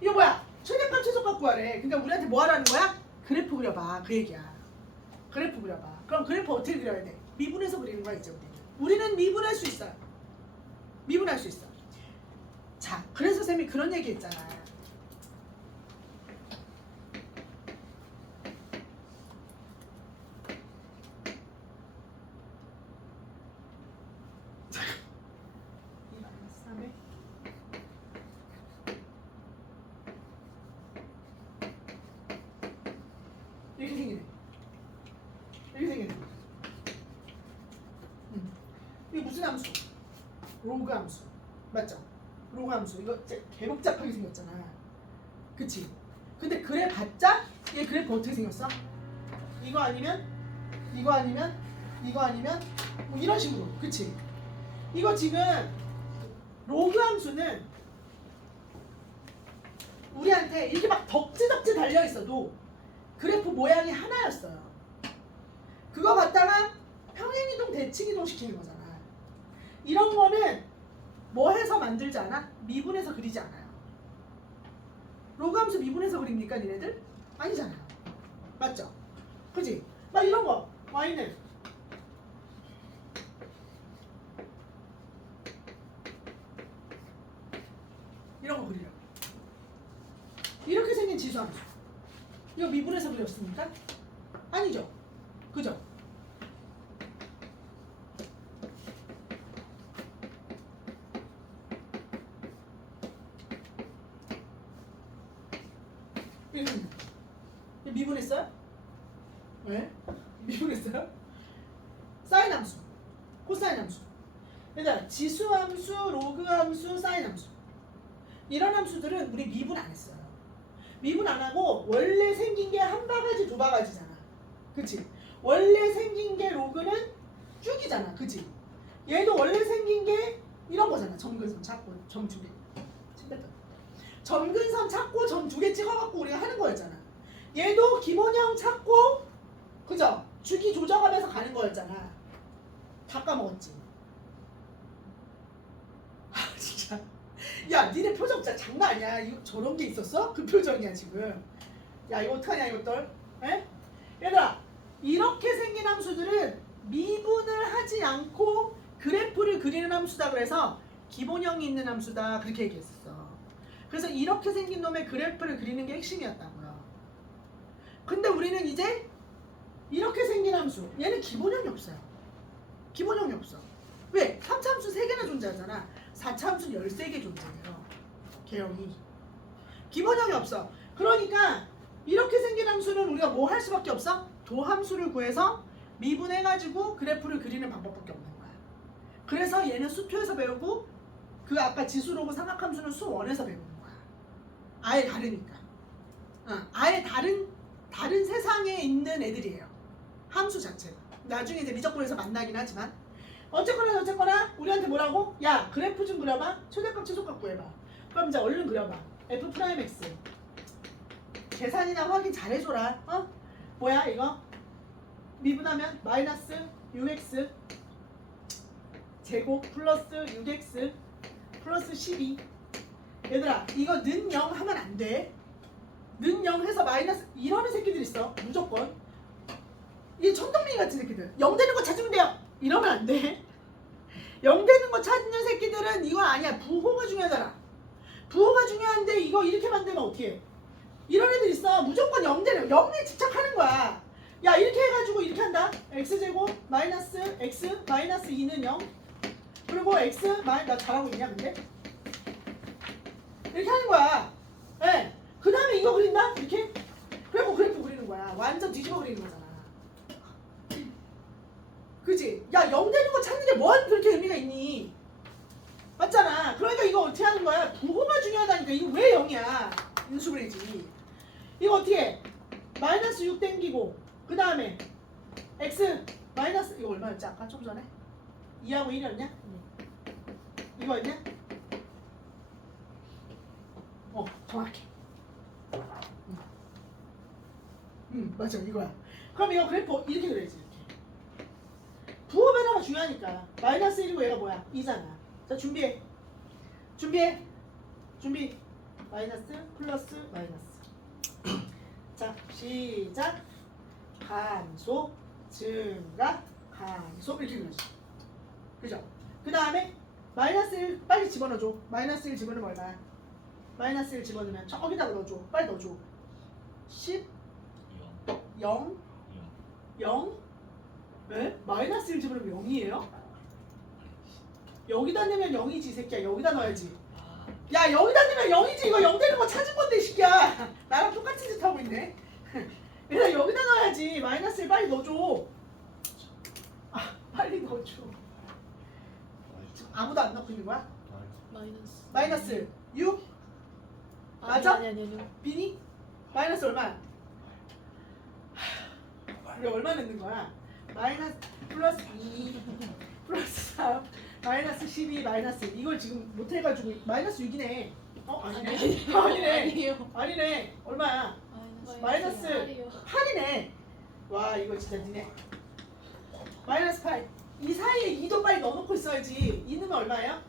이거 뭐야? 최대값 최소값 구하래. 그러니까 우리한테 뭐 하라는 거야? 그래프 그려봐. 그 얘기야. 그래프 그려봐. 그럼 그래프 어떻게 그려야 돼? 미분해서 그리는 거야 이제 우리는 미분할 수 있어요. 미분할 수 있어. 자, 그래서 쌤이 그런 얘기 했잖아. 이렇게 생기네. 이게 무슨 함수? 로그 함수. 맞죠? 로그 함수. 이거 개복잡하게 생겼잖아. 그치? 근데 그래 봤자 얘 그래프 어떻게 생겼어? 이거 아니면 뭐 이런 식으로. 그치? 이거 지금 로그 함수는 우리한테 이렇게 막 덕지덕지 달려있어도 그래프 모양이 하나였어요. 그거 갖다가 평행이동 대칭이동 시키는 거잖아. 이런 거는 뭐 해서 만들지 않아? 미분해서 그리지 않아요. 로그 함수 미분해서 그립니까 니네들? 아니잖아요. 맞죠? 그지? 막 이런 거 y는 이런 거 그리려고. 이렇게 생긴 지수함수. 이거 미분해서 그렸습니까? 아니죠. 그죠? 미분했어요? 왜? 미분했어요? 사인 함수, 코사인 함수. 그러니까 지수 함수, 로그 함수, 사인 함수. 이런 함수들은 우리 미분 안 했어요. 미분 안 하고 원래 생긴 게 한 바가지 두 바가지잖아. 그치? 원래 생긴 게 로그는 쭉이잖아. 그치? 얘도 원래 생긴 게 이런 거잖아. 점근선 찾고 점 두 개. 점근선 찾고 점 두 개 찍어갖고 우리가 하는 거였잖아. 얘도 기본형 찾고 그죠? 주기 조정하면서 가는 거였잖아. 다 까먹었지. 아 진짜. 야 니네 표정 진짜 장난 아니야. 이거 저런 게 있었어? 그 표정이야 지금. 야 이거 어떡하냐 이것들. 에? 얘들아 이렇게 생긴 함수들은 미분을 하지 않고 그래프를 그리는 함수다. 그래서 기본형이 있는 함수다 그렇게 얘기했었어. 그래서 이렇게 생긴 놈의 그래프를 그리는 게 핵심이었다고요. 근데 우리는 이제 이렇게 생긴 함수 얘는 기본형이 없어요. 기본형이 없어. 왜? 3차함수 3개나 존재하잖아. 4차함수는 13개 존재해요. 개형이. 기본형이 없어. 그러니까 이렇게 생긴 함수는 우리가 뭐 할 수밖에 없어? 도함수를 구해서 미분해가지고 그래프를 그리는 방법밖에 없는 거야. 그래서 얘는 수2에서 배우고 그 아까 지수로고 삼각함수는 수1에서 배우는 거야. 아예 다르니까. 아예 다른 세상에 있는 애들이에요. 함수 자체가. 나중에 이제 미적분에서 만나긴 하지만 어쨌거나 우리한테 뭐라고? 야 그래프 좀 그려봐. 최대값 최소값 구해봐. 그럼 이제 얼른 그려봐. f 프라임 x 계산이나 확인 잘해줘라. 어? 뭐야 이거? 미분하면 마이너스 6x 제곱 플러스 6x 플러스 12. 얘들아 이거 는 0 하면 안 돼. 는 0 해서 마이너스 이러는 새끼들 있어. 무조건. 이 천둥뱅이 같은 새끼들. 0 되는 거 찾으면 돼요. 이러면 안 돼. 0 되는 거 찾는 새끼들은 이건 아니야. 부호가 중요하잖아. 부호가 중요한데 이거 이렇게 만들면 어떻게 해? 이런 애들 있어. 무조건 0 되는 0에 집착하는 거야. 야 이렇게 해가지고 이렇게 한다. x제곱 마이너스 x 마이너스 2는 0 그리고 x 나 잘하고 있냐 근데? 이렇게 하는 거야. 예. 그 다음에 이거 그린다? 이렇게? 그리고 그래프 그리는 거야. 완전 뒤집어 그리는 거잖아. 그치? 야 0 되는 거 찾는 게 뭐하는 그렇게 의미가 있니? 맞잖아. 그러니까 이거 어떻게 하는 거야? 부호가 중요하다니까. 이거 왜 0이야? 인수분해지. 이거 어떻게 해? 마이너스 6 땡기고 그 다음에 x 마이너스 이거 얼마였지? 아까 좀 전에? 2하고 1이었냐? 이거였냐? 정확해. 맞아 이거야. 그럼 이거 그래프 이렇게 그려야지. 이렇게. 부호 변화가 중요하니까. 마이너스 1이고 얘가 뭐야? 2잖아. 자 준비. 마이너스 플러스 마이너스. 자 시작. 감소 증가 감소 이렇게 그려지. 그죠? 그 다음에 마이너스 1 빨리 집어넣어줘. 마이너스 1 집어넣으면 얼마야? 마이너스 1 집어넣으면 저기다가 넣어줘. 빨리 넣어줘. 10 0 0 네? 마이너스 1 집어넣으면 0이에요? 여기다 넣으면 0이지 이 새끼야. 여기다 넣어야지. 야 여기다 넣으면 0이지. 이거 0 되는 거 찾은 건데 이 새끼야. 나랑 똑같은 짓 하고 있네. 얘들아 여기다 넣어야지. 마이너스 1 빨리 넣어줘. 빨리 넣어줘. 아무도 안 넣고 있는 거야? 마이너스 6? 맞아? 아니. 비니? 마이너스 얼마야? 우리 얼마 넣는 거야? 마이너스 플러스 2 플러스 3 마이너스 12 마이너스 1 이걸 지금 못해가지고 마이너스 6이네. 아니네. 아니네. 얼마야? 마이너스 8이네. 와 이거 진짜 니네. 마이너스 8. 이 사이에 2도 빨리 넣어놓고 있어야지. 2 넣으면 얼마예요?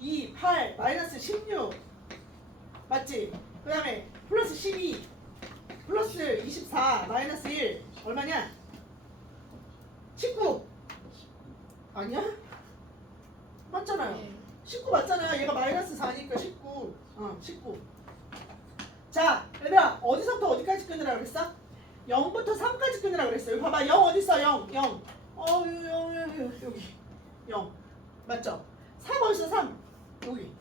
2, 8, 마이너스 16 맞지? 그 다음에 플러스 12 플러스 24 마이너스 1 얼마냐? 19 아니야? 맞잖아요. 19 맞잖아요. 얘가 마이너스 4니까 19 19 자 얘들아 어디서부터 어디까지 끊으라고 그랬어? 0부터 3까지 끊으라고 그랬어. 여기 봐봐 0 어딨어 0 0 여기 0 맞죠? 3 어딨어 3 여기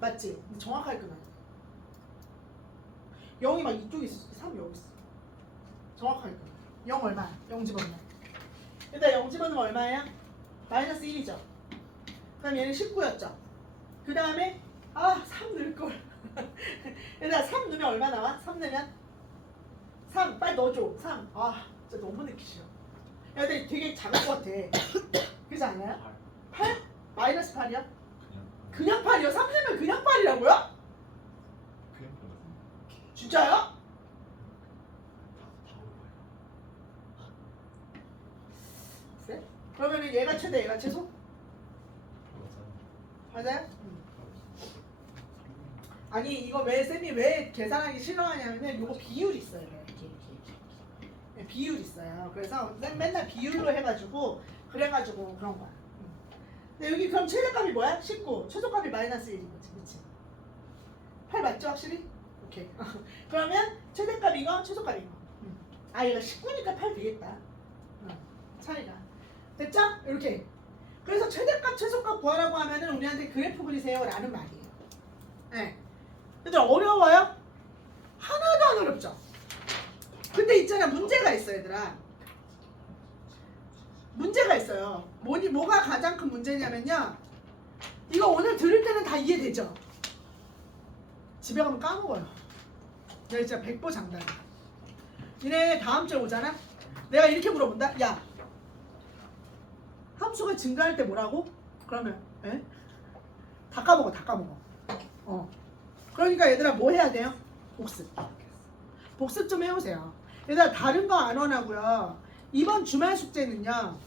맞지? 정확하게 끊어야 돼. 0이 막 이쪽에 있어. 3 여기 있어. 정확하게 끊어. 0 얼마야? 0 집어넣으면 일단 0 집어넣으면 얼마야? 마이너스 1이죠. 그럼 얘는 19였죠. 그 다음에 3 넣을걸. 얘들아 3 넣으면 얼마 나와? 3 넣으면 3 빨리 넣어줘. 3 진짜 너무 넣기 싫어. 야 근데 되게 작은 것 같아. 그렇지 않아요? 8? 마이너스 8이야? 그냥 8이요? 3 넣으면 그냥 8이라고요? 진짜요? 그러면은 얘가 최대, 얘가 최소? 맞아요? 아니 이거 왜 쌤이 왜 계산하기 싫어하냐면은 요거 비율이 있어요. 이렇게. 네, 비율이 있어요. 그래서 쌤 맨날 비율로 해가지고 그래가지고 그런 거야. 근데 여기 그럼 최대값이 뭐야? 19. 최소값이 마이너스 1인 거지. 그치? 8 맞죠? 확실히? 오케이. 그러면 최대값 이거, 최소값 이거. 아 얘가 19니까 8 되겠다. 차이가. 됐죠? 이렇게. 그래서 최대값, 최소값 구하라고 하면은 우리한테 그래프 그리세요 라는 말이에요. 네. 얘들 어려워요? 하나도 안 어렵죠? 근데 있잖아 문제가 있어 얘들아. 문제가 있어요. 뭐가 가장 큰 문제냐면요. 이거 오늘 들을 때는 다 이해되죠? 집에 가면 까먹어요. 내가 진짜 100% 장담해. 니네 다음 주에 오잖아? 내가 이렇게 물어본다? 야 함수가 증가할 때 뭐라고? 그러면 에? 다 까먹어. 그러니까 얘들아 뭐 해야 돼요? 복습 좀 해오세요. 얘들아 다른 거 안 원하고요. 이번 주말 숙제는요.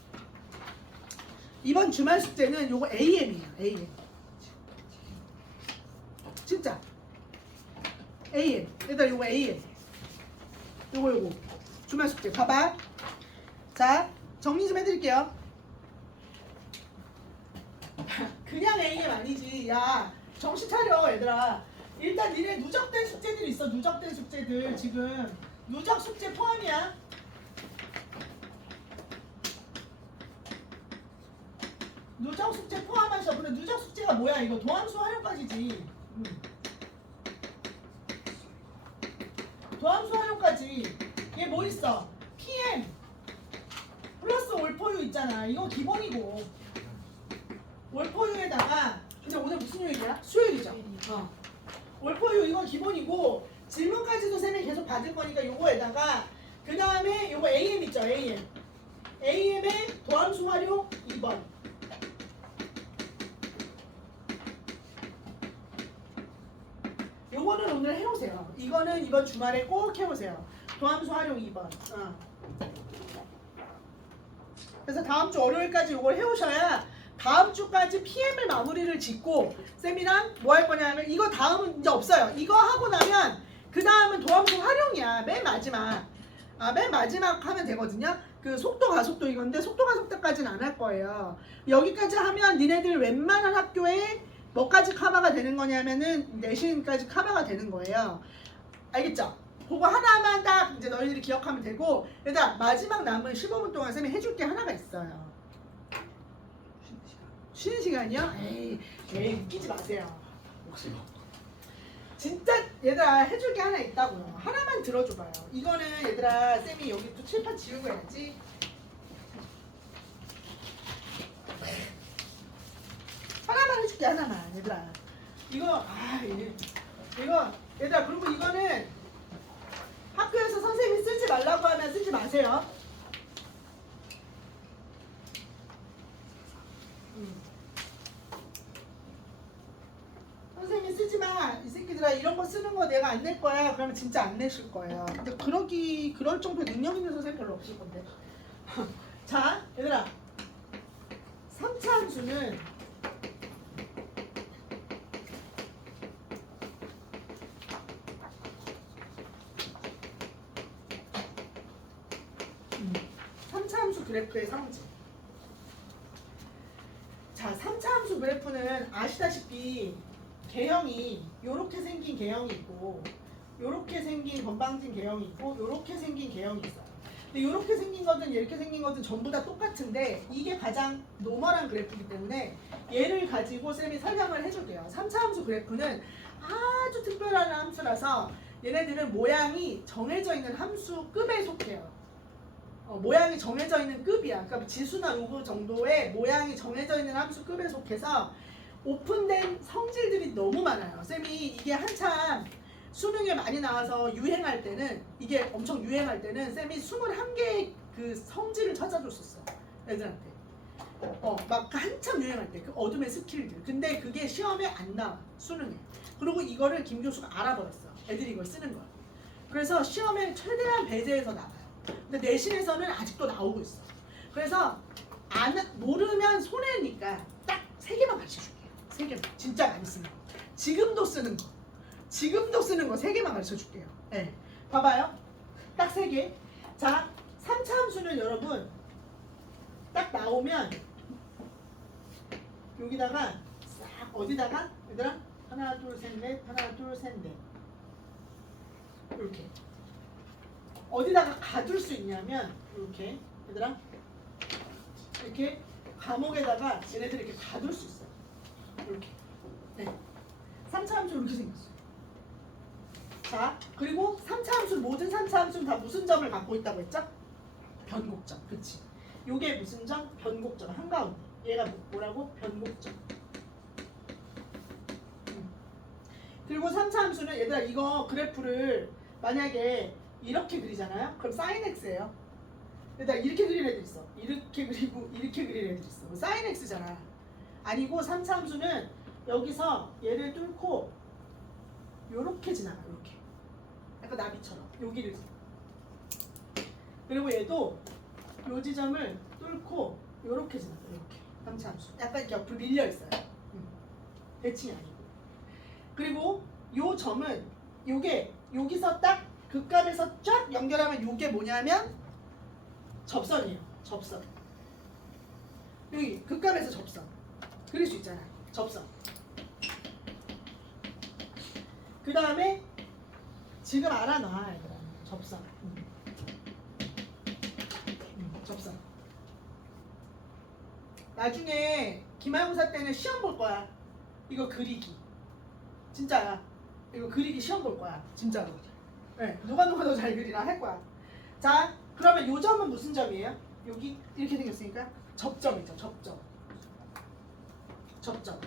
이번 주말 숙제는 요거 AM이에요. AM. 진짜 AM. 얘들아 요거 AM. 요거 주말 숙제 봐봐. 자 정리 좀 해드릴게요. 그냥 AM 아니지. 야 정신 차려 얘들아. 일단 니네 누적된 숙제들이 있어. 누적된 숙제들 지금 누적 숙제 포함이야. 누적 숙제 포함하셔. 근데 누적 숙제가 뭐야? 이거 도함수 활용까지지. 도함수 활용까지. 얘 뭐 있어? PM 플러스 올포유 있잖아. 이거 기본이고. 올포유에다가 근데 오늘 무슨 요일이야? 수요일이죠. 올포유 이건 기본이고 질문까지도 쌤이 계속 받을 거니까 요거에다가 그 다음에 요거 AM 있죠. AM의 도함수 활용 2번. 요거는 오늘 해오세요. 이거는 이번 주말에 꼭 해오세요. 도함수 활용 2번. 그래서 다음 주 월요일까지 요걸 해오셔야 다음 주까지 PM을 마무리를 짓고 쌤이랑 뭐 할 거냐면 이거 다음은 이제 없어요. 이거 하고 나면 그 다음은 도함수 활용이야. 맨 마지막. 맨 마지막 하면 되거든요. 그 속도 가속도 이건데 속도 가속도까지는 안 할 거예요. 여기까지 하면 니네들 웬만한 학교에 뭐까지 커버가 되는 거냐면은 내신까지 커버가 되는 거예요. 알겠죠? 그거 하나만 딱 이제 너희들이 기억하면 되고 일단 마지막 남은 15분 동안 쌤이 해줄 게 하나가 있어요. 쉬는 시간이요? 에이 웃기지 마세요. 혹시 진짜 얘들아 해줄 게 하나 있다고요. 하나만 들어줘봐요. 이거는 얘들아 쌤이 여기 또 칠판 지우고 해야지. 하나만 해줄게 하나만 얘들아. 이거 이거 얘들아 그리고 이거는 학교에서 선생님이 쓰지 말라고 하면 쓰지 마세요. 선생님이 쓰지 마. 이 새끼들아 이런 거 쓰는 거 내가 안 낼 거야. 그러면 진짜 안 내실 거예요. 근데 그럴 정도 능력 있는 선생님 별로 없을 건데. 자, 얘들아. 3차 함수는 그래프의 성질. 자, 3차 함수 그래프는 아시다시피 개형이 요렇게 생긴 개형이 있고 요렇게 생긴 건방진 개형이 있고 요렇게 생긴 개형이 있어요. 근데 요렇게 생긴 거든 이렇게 생긴 거든 전부 다 똑같은데 이게 가장 노멀한 그래프이기 때문에 얘를 가지고 쌤이 설명을 해줄게요. 3차 함수 그래프는 아주 특별한 함수라서 얘네들은 모양이 정해져 있는 함수급에 속해요. 모양이 정해져 있는 급이야. 그러니까 지수나 로그 정도의 모양이 정해져 있는 함수급에 속해서 오픈된 성질들이 너무 많아요. 쌤이 이게 한참 수능에 많이 나와서 유행할 때는 이게 엄청 유행할 때는 쌤이 21개의 그 성질을 찾아줬었어 애들한테. 막 한참 유행할 때 그 어둠의 스킬들. 근데 그게 시험에 안 나와 수능에. 그리고 이거를 김 교수가 알아버렸어. 애들이 이걸 쓰는 거야. 그래서 시험에 최대한 배제해서 나와요. 근데 내신에서는 아직도 나오고 있어. 그래서 모르면 손해니까 딱 3개만 가르쳐 줄게요. 3개만. 진짜 많이 쓰는 거. 지금도 쓰는 거. 3개만 가르쳐 줄게요. 네. 봐봐요. 딱 3개. 자, 3차 함수는 여러분 딱 나오면 여기다가 싹 어디다가 얘들아 하나 둘 셋 넷 하나 둘 셋 넷 이렇게 어디다가 가둘 수 있냐면 이렇게 얘들아 이렇게 감옥에다가 얘네들 이렇게 가둘 수 있어요. 이렇게. 네. 3차 함수 이렇게 생겼어요. 자, 그리고 3차 함수 모든 3차 함수는 다 무슨 점을 갖고 있다고 했죠? 변곡점. 그치? 요게 무슨 점? 변곡점. 한가운데. 얘가 뭐라고? 변곡점. 그리고 3차 함수는 얘들아 이거 그래프를 만약에 이렇게 그리잖아요? 그럼 sin x예요. 얘들아 이렇게 그릴 애들 있어. 이렇게 그리고 이렇게 그릴 애들 있어. sin x잖아. 아니고 3차 함수는 여기서 얘를 뚫고 요렇게 지나가. 요렇게. 약간 나비처럼. 여기를. 그리고 얘도 요 지점을 뚫고 요렇게 지나가. 요렇게. 3차 함수. 약간 이렇게 옆으로 밀려 있어요. 대칭이 아니고. 그리고 요 점은 요게 여기서 딱 극값에서 쫙 연결하면 요게 뭐냐면 접선이에요. 접선. 여기 극값에서 접선. 그릴 수 있잖아요. 접선. 그 다음에 지금 알아놔 얘들아. 접선. 접선. 나중에 기말고사 때는 시험 볼 거야. 이거 그리기. 진짜야. 이거 그리기 시험 볼 거야. 진짜로. 네, 누가 더 잘 그리나 할 거야. 자, 그러면 요 점은 무슨 점이에요? 여기 이렇게 생겼으니까 접점이죠. 접점. 접점.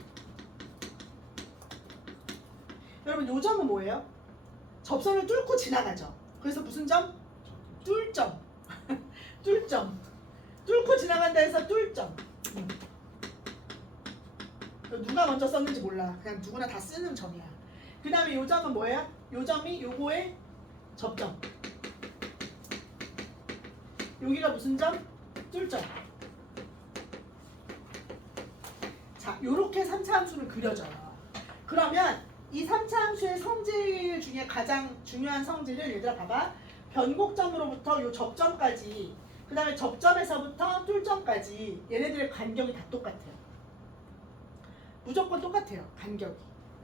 여러분 요 점은 뭐예요? 접선을 뚫고 지나가죠. 그래서 무슨 점? 뚫점. 뚫점. 뚫고 지나간다 해서 뚫점. 누가 먼저 썼는지 몰라. 그냥 누구나 다 쓰는 점이야. 그 다음에 요 점은 뭐예요? 요 점이 요거의 접점. 여기가 무슨 점? 뚫점. 자, 요렇게 3차 함수를 그려줘요. 그러면 이 3차 함수의 성질 중에 가장 중요한 성질을 얘들아 봐봐. 변곡점으로부터 요 접점까지 그 다음에 접점에서부터 뚫점까지 얘네들의 간격이 다 똑같아요. 무조건 똑같아요. 간격이.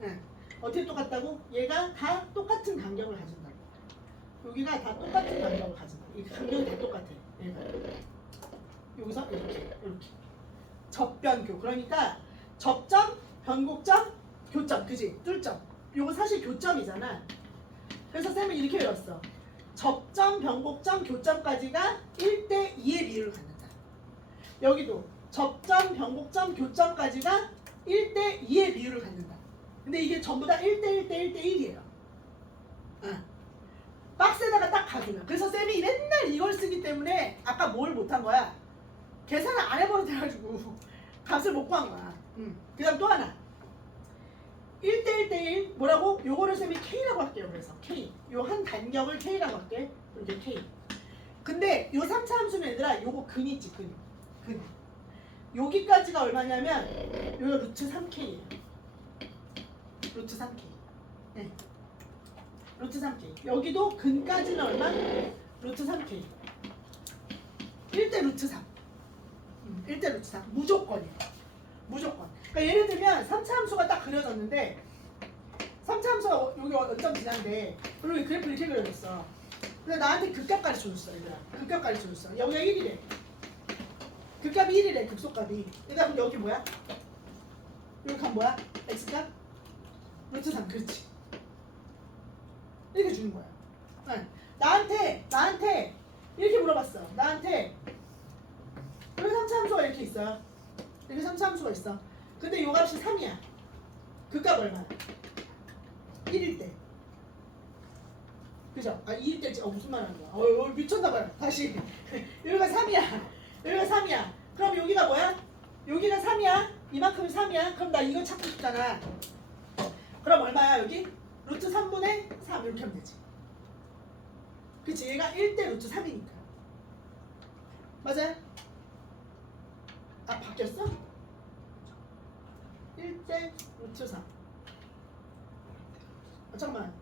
네. 어떻게 똑같다고? 얘가 다 똑같은 간격을 가진다고. 여기가 다 똑같은 간격을 가진다. 이 간격이 다 똑같아. 얘가. 여기서 이렇게. 접변교. 그러니까 접점, 변곡점, 교점. 그지? 뚫점. 요거 사실 교점이잖아. 그래서 쌤은 이렇게 외웠어. 접점, 변곡점, 교점까지가 1대2의 비율을 갖는다. 여기도 접점, 변곡점, 교점까지가 1대2의 비율을 갖는다. 근데 이게 전부 다 1대1대1대1이에요. 박스에다가 딱 가두면. 그래서 쌤이 맨날 이걸 쓰기 때문에 아까 뭘 못한 거야? 계산을 안 해버릇해가지고 값을 못 구한 거야. 그 다음 또 하나. 1대1대1 뭐라고? 요거를 쌤이 K라고 할게요. 그래서 K. 요 한 간격을 K라고 할게. 이렇게 K. 근데 요 3차 함수는 얘들아 요거 근 있지 근. 여기까지가 얼마냐면 요 루트 3K예요. 루트 3K. 네. 루트 3K. 여기도 근까지는 얼마? 루트 3K. 1대 루트 3. 1대 루트 3. 무조건이에요. 무조건. 그러니까 예를 들면 3차 함수가 딱 그려졌는데 3차 함수가 여기 어점 지난데 그리고 그래프 이렇게 그려졌어. 근데 나한테 극값 가르쳐줬어. 얘들아. 극값 가르쳐줬어. 여기가 1이래. 극값이 1이래. 극소값이. 그러니까 그럼 여기 뭐야? 여기 값 뭐야? x값? 루트 3. 그렇지. 이렇게 주는 거야. 네. 나한테 이렇게 물어봤어. 나한테 여기 3차 함수가 이렇게 있어요. 여기 3차 함수가 있어. 근데 요 값이 3이야. 그 값 얼마야? 1일 때. 그죠? 아 2일 때지. 무슨 말 하는 거야? 미쳤나봐요. 다시. 여기가 3이야. 여기가 3이야. 그럼 여기가 뭐야? 여기가 3이야. 이만큼이 3이야. 그럼 나 이거 찾고 싶잖아. 그럼 얼마야 여기? 루트 3분의 3 이렇게 하면 되지. 그치? 얘가 1대 루트 3이니까. 맞아요? 아 바뀌었어? 1대 루트 3. 잠깐만.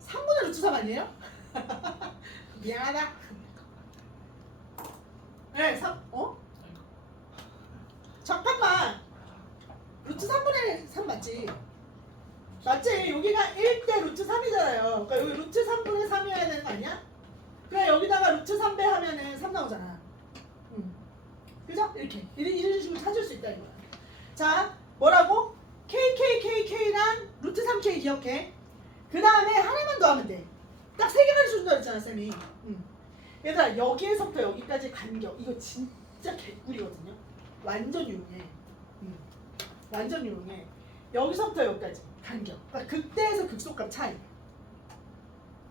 3분의 루트 3 아니에요? 미안하다. 네, 3. 잠깐만. 루트 3분의 3 맞지? 맞지? 여기가 1대 루트 3이잖아요. 그러니까 여기 루트 3분의 3이어야 되는 거 아니야? 그래 여기다가 루트 3배 하면은 3 나오잖아. 그죠? 이런 식으로 찾을 수 있다 이거야. 자, 뭐라고? KKKK랑 루트 3K 기억해. 그 다음에 하나만 더 하면 돼. 딱 3개까지 준다 그랬잖아 쌤이. 얘들아 여기에서부터 여기까지 간격 이거 진짜 개꿀이거든요. 완전 유용해. 완전 유용해. 여기서부터 여기까지 간격. 그러니까 극대에서 극소값 차이.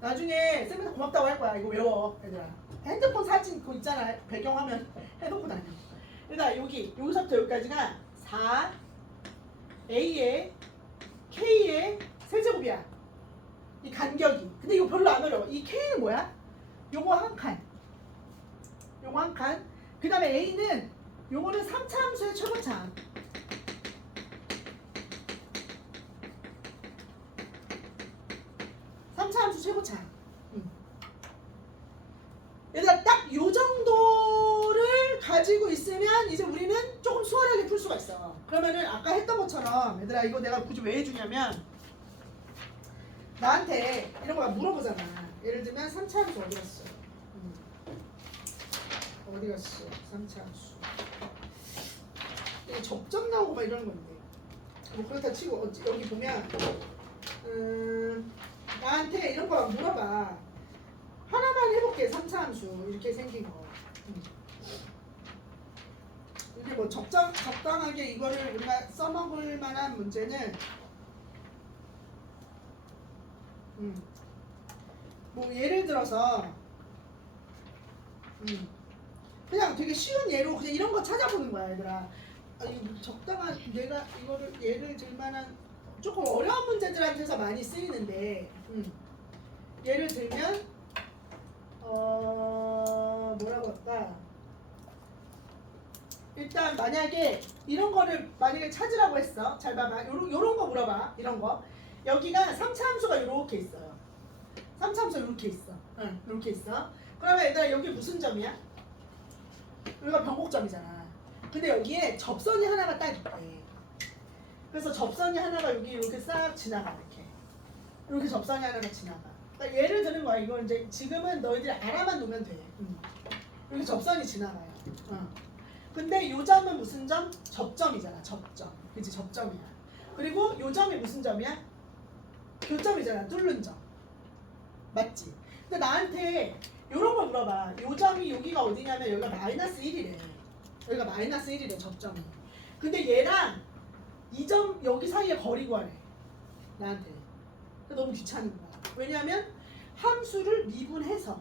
나중에 쌤한테 고맙다고 할 거야. 이거 외워 얘들아. 핸드폰 사진 그거 있잖아. 배경화면 해놓고 다녀. 얘들아 여기서부터 여기까지가 4 A에 K의 세제곱이야. 이 간격이. 근데 이거 별로 안 어려워. 이 K는 뭐야? 요거 한 칸. 요거 한 칸. 그 다음에 A는 요거는 3차 함수의 최고차. 함수 최고차. 얘들아 딱 요 정도를 가지고 있으면 이제 우리는 조금 수월하게 풀 수가 있어. 그러면은 아까 했던 것처럼 얘들아 이거 내가 굳이 왜 해주냐면 나한테 이런 거 물어보잖아. 예를 들면 3차 함수 어디 갔어? 어디 갔어? 3차 함수. 이게 접점 나오고 막 이런 건데. 뭐 그렇다 치고 여기 보면 나한테 이런 거 물어봐. 하나만 해볼게. 3차 함수 이렇게 생긴 거. 근데 뭐 적당하게 이거를 우리가 써먹을 만한 문제는 뭐 예를 들어서 그냥 되게 쉬운 예로 그냥 이런 거 찾아보는 거야 얘들아. 적당한 내가 이거를 예를 들 만한 조금 어려운 문제들한테서 많이 쓰이는데 예를 들면 뭐라고 할까? 일단 만약에 이런 거를 만약에 찾으라고 했어. 잘 봐봐. 요런 거 물어봐. 이런 거. 여기가 3차 함수가 요렇게 있어요. 3차 함수가 요렇게 있어. 요렇게 있어. 그러면 얘들아 여기 무슨 점이야? 여기가 변곡점이잖아. 근데 여기에 접선이 하나가 딱 있대. 그래서 접선이 하나가 여기 이렇게 싹 지나가 이렇게 접선이 하나가 지나가. 그러니까 예를 드는 거야. 이거 이제 지금은 너희들이 알아만 놓으면 돼. 이렇게 접선이 지나가요. 근데 요 점은 무슨 점? 접점이잖아. 접점. 그치? 접점이야. 그리고 요 점이 무슨 점이야? 교점이잖아. 뚫는 점. 맞지? 근데 나한테 요런 걸 물어봐. 요 점이 여기가 어디냐면 여기가 마이너스 1이래. 여기가 마이너스 1이래. 접점이. 근데 얘랑 이 점 여기 사이에 거리 구하래. 나한테. 너무 귀찮은 거야. 왜냐하면 함수를 미분해서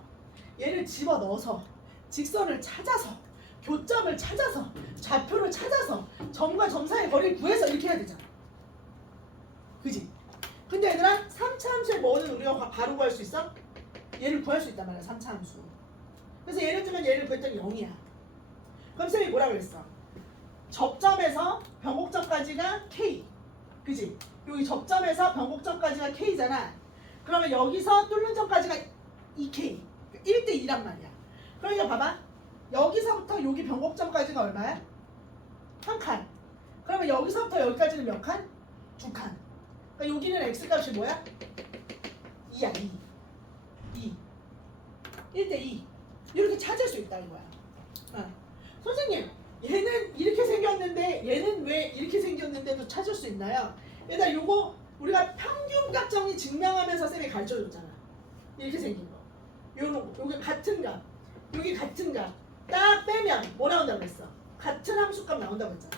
얘를 집어넣어서 직선을 찾아서 교점을 찾아서 좌표를 찾아서 점과 점 사이의 거리를 구해서 이렇게 해야 되잖아. 그지? 근데 얘들아 3차 함수의 뭐는 우리가 바로 구할 수 있어? 얘를 구할 수 있단 말이야. 3차 함수. 그래서 예를 들면 얘를 구했더니 0이야. 그럼 쌤이 뭐라 그랬어? 접점에서 변곡점까지가 K. 그지? 여기 접점에서 변곡점까지가 K잖아. 그러면 여기서 뚫는 점까지가 2K. 1대2란 말이야. 그러니까 봐봐. 여기서부터 여기 변곡점까지가 얼마야? 한 칸. 그러면 여기서부터 여기까지는 몇 칸? 2칸. 그러니까 여기는 X값이 뭐야? 2야. 2. 1대2. 이렇게 찾을 수 있다 이거야. 선생님 얘는 이렇게 생겼는데 얘는 왜 이렇게 생겼는데도 찾을 수 있나요? 얘들아 요거 우리가 평균값 정리 증명하면서 쌤이 가르쳐줬잖아. 이렇게 생긴 거. 요게 같은 값. 여기 같은 값. 딱 빼면 뭐 나온다고 했어? 같은 함수값 나온다고 했잖아.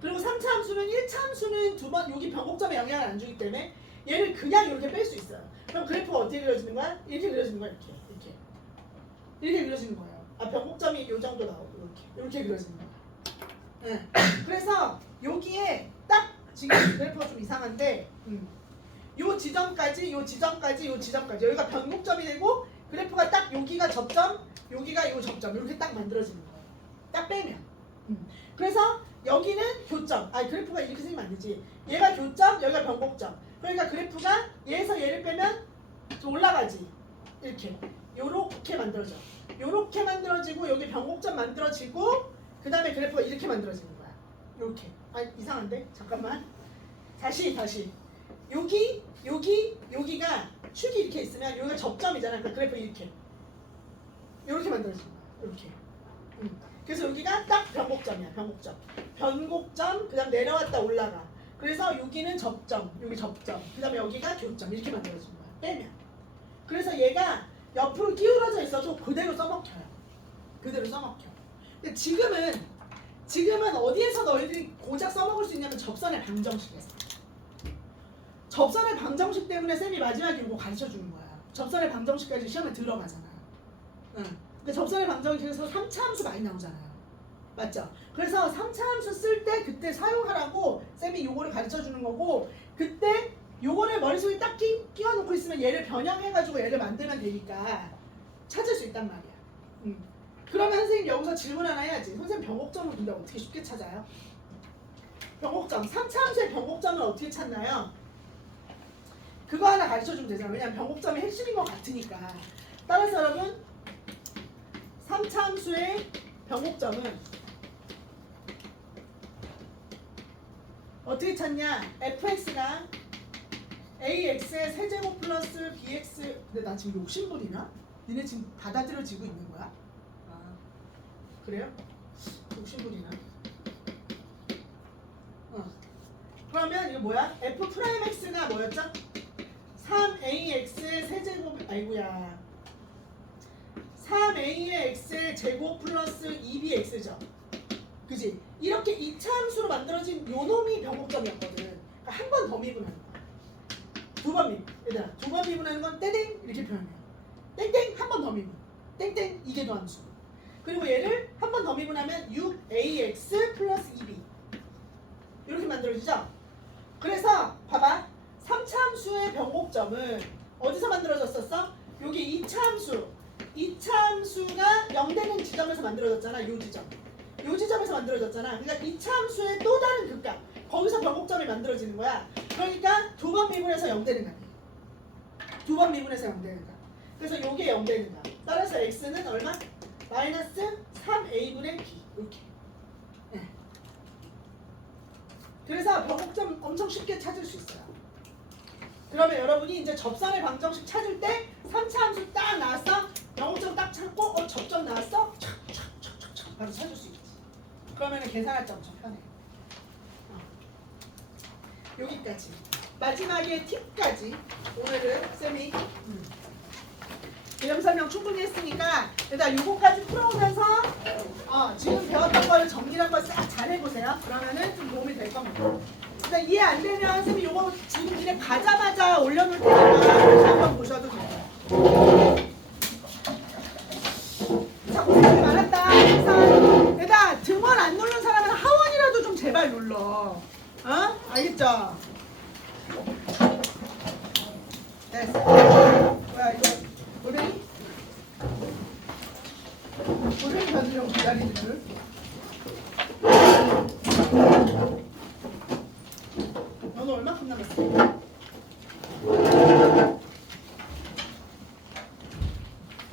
그리고 3차 함수는 1차 함수는 두 번 여기 변곡점에 영향을 안 주기 때문에 얘를 그냥 이렇게 뺄 수 있어요. 그럼 그래프가 어떻게 그려지는 거야? 이렇게 그려지는 거야. 이렇게 그려지는 거예요. 변곡점이 요 정도 나오고 이렇게 그려지는 거야. 그래서 여기에 딱 지금 그래프가 좀 이상한데 요 지점까지 여기가 변곡점이 되고 그래프가 딱 여기가 접점, 여기가 요 접점 이렇게 딱 만들어지는 거예요. 딱 빼면. 그래서 여기는 교점. 아 그래프가 이렇게 생기면 안 되지. 얘가 교점, 여기가 변곡점. 그러니까 그래프가 얘에서 얘를 빼면 좀 올라가지. 이렇게. 요렇게 만들어져. 요렇게 만들어지고 여기 변곡점 만들어지고 그 다음에 그래프가 이렇게 만들어지는 거야. 요렇게. 아 이상한데? 잠깐만. 다시. 여기가 축이 이렇게 있으면 여기가 접점이잖아. 그러니까 그래프 이렇게. 요렇게 만들어지는 거야. 요렇게. 그래서 여기가 딱 변곡점이야. 변곡점. 그 다음 내려왔다 올라가. 그래서 여기는 접점. 여기 접점. 그 다음에 여기가 교점. 이렇게 만들어지는 거야. 빼면. 그래서 얘가 옆으로 기울어져 있어도 그대로 써먹혀요. 근데 지금은 어디에서 너희들이 고작 써먹을 수 있냐면 접선의 방정식에서. 접선의 방정식 때문에 쌤이 마지막에 이거 가르쳐주는 거야. 접선의 방정식까지 시험에 들어가잖아. 근데 접선의 방정식에서 3차 함수 많이 나오잖아요. 맞죠? 그래서 3차 함수 쓸 때 그때 사용하라고 쌤이 요거를 가르쳐주는 거고 그때 요거를 머릿속에 딱 끼워놓고 있으면 얘를 변형해가지고 얘를 만들면 되니까 찾을 수 있단 말이야. 그러면 선생님 여기서 질문 하나 해야지. 선생님 변곡점을 근데 어떻게 쉽게 찾아요? 변곡점. 3차 함수의 변곡점을 어떻게 찾나요? 그거 하나 가르쳐주면 되잖아. 왜냐면 변곡점이 핵심인 것 같으니까. 따라서 여러분 3차 함수의 변곡점은 어떻게 찾냐? fx가 ax의 세제곱 플러스 bx. 근데 나 지금 욕심부리나? 니네 지금 받아들여지고 있는 거야? 아 그래요? 욕심부리나? 그러면 이거 뭐야? f'x가 뭐였죠? 3ax의 세제곱, 아이고야 3a의 x의 제곱 플러스 2bx죠. 그지? 이렇게 2차 함수로 만들어진 요 놈이 변곡점이었거든. 그러니까 한 번 더 미분하는 거야. 두 번 미분. 얘들아, 두 번 미분하는 건 땡땡 이렇게 표현해요. 땡땡 한 번 더 미분. 땡땡 이게 더 함수. 그리고 얘를 한 번 더 미분하면 6ax 플러스 2b 이렇게 만들어지죠? 그래서 봐봐. 3차 함수의 변곡점은 어디서 만들어졌었어? 여기 2차 함수. 2차 함수가 0되는 지점에서 만들어졌잖아. 요 지점. 요 지점에서 만들어졌잖아. 그러니까 2차 함수의 또 다른 극값. 거기서 변곡점이 만들어지는 거야. 그러니까 두 번 미분해서 0되는 값. 두 번 미분해서 0되는 값. 그래서 요게 0되는 값. 따라서 x는 얼마? 마이너스 3a분의 b. 이렇게. 네. 그래서 변곡점 엄청 쉽게 찾을 수 있어요. 그러면 여러분이 이제 접선의 방정식 찾을 때 3차 함수 딱 나왔어? 변곡점 딱 찾고 접점 나왔어? 착착착착 바로 찾을 수 있지. 그러면 계산할 때 엄청 편해. 여기까지. 마지막에 팁까지 오늘은 쌤이 개념 설명 충분히 했으니까 일단 요거까지 풀어오면서 지금 배웠던 걸 정리한 걸 싹 잘 해보세요. 그러면은 좀 도움이 될 겁니다. 일단 이해 안 되면 쌤이 요거 지금 길에 가자마자 올려놓을 테니까 다시 한번 보셔도 돼요. 자, 고생이 많았다. 일단 얘들아 등원 안 누른 사람은 하원이라도 좀 제발 눌러. 알겠죠? 됐어. 뭐야 이거 고생이? 고생이 받으려고 기다리는 줄. 너는 얼마큼 남았어?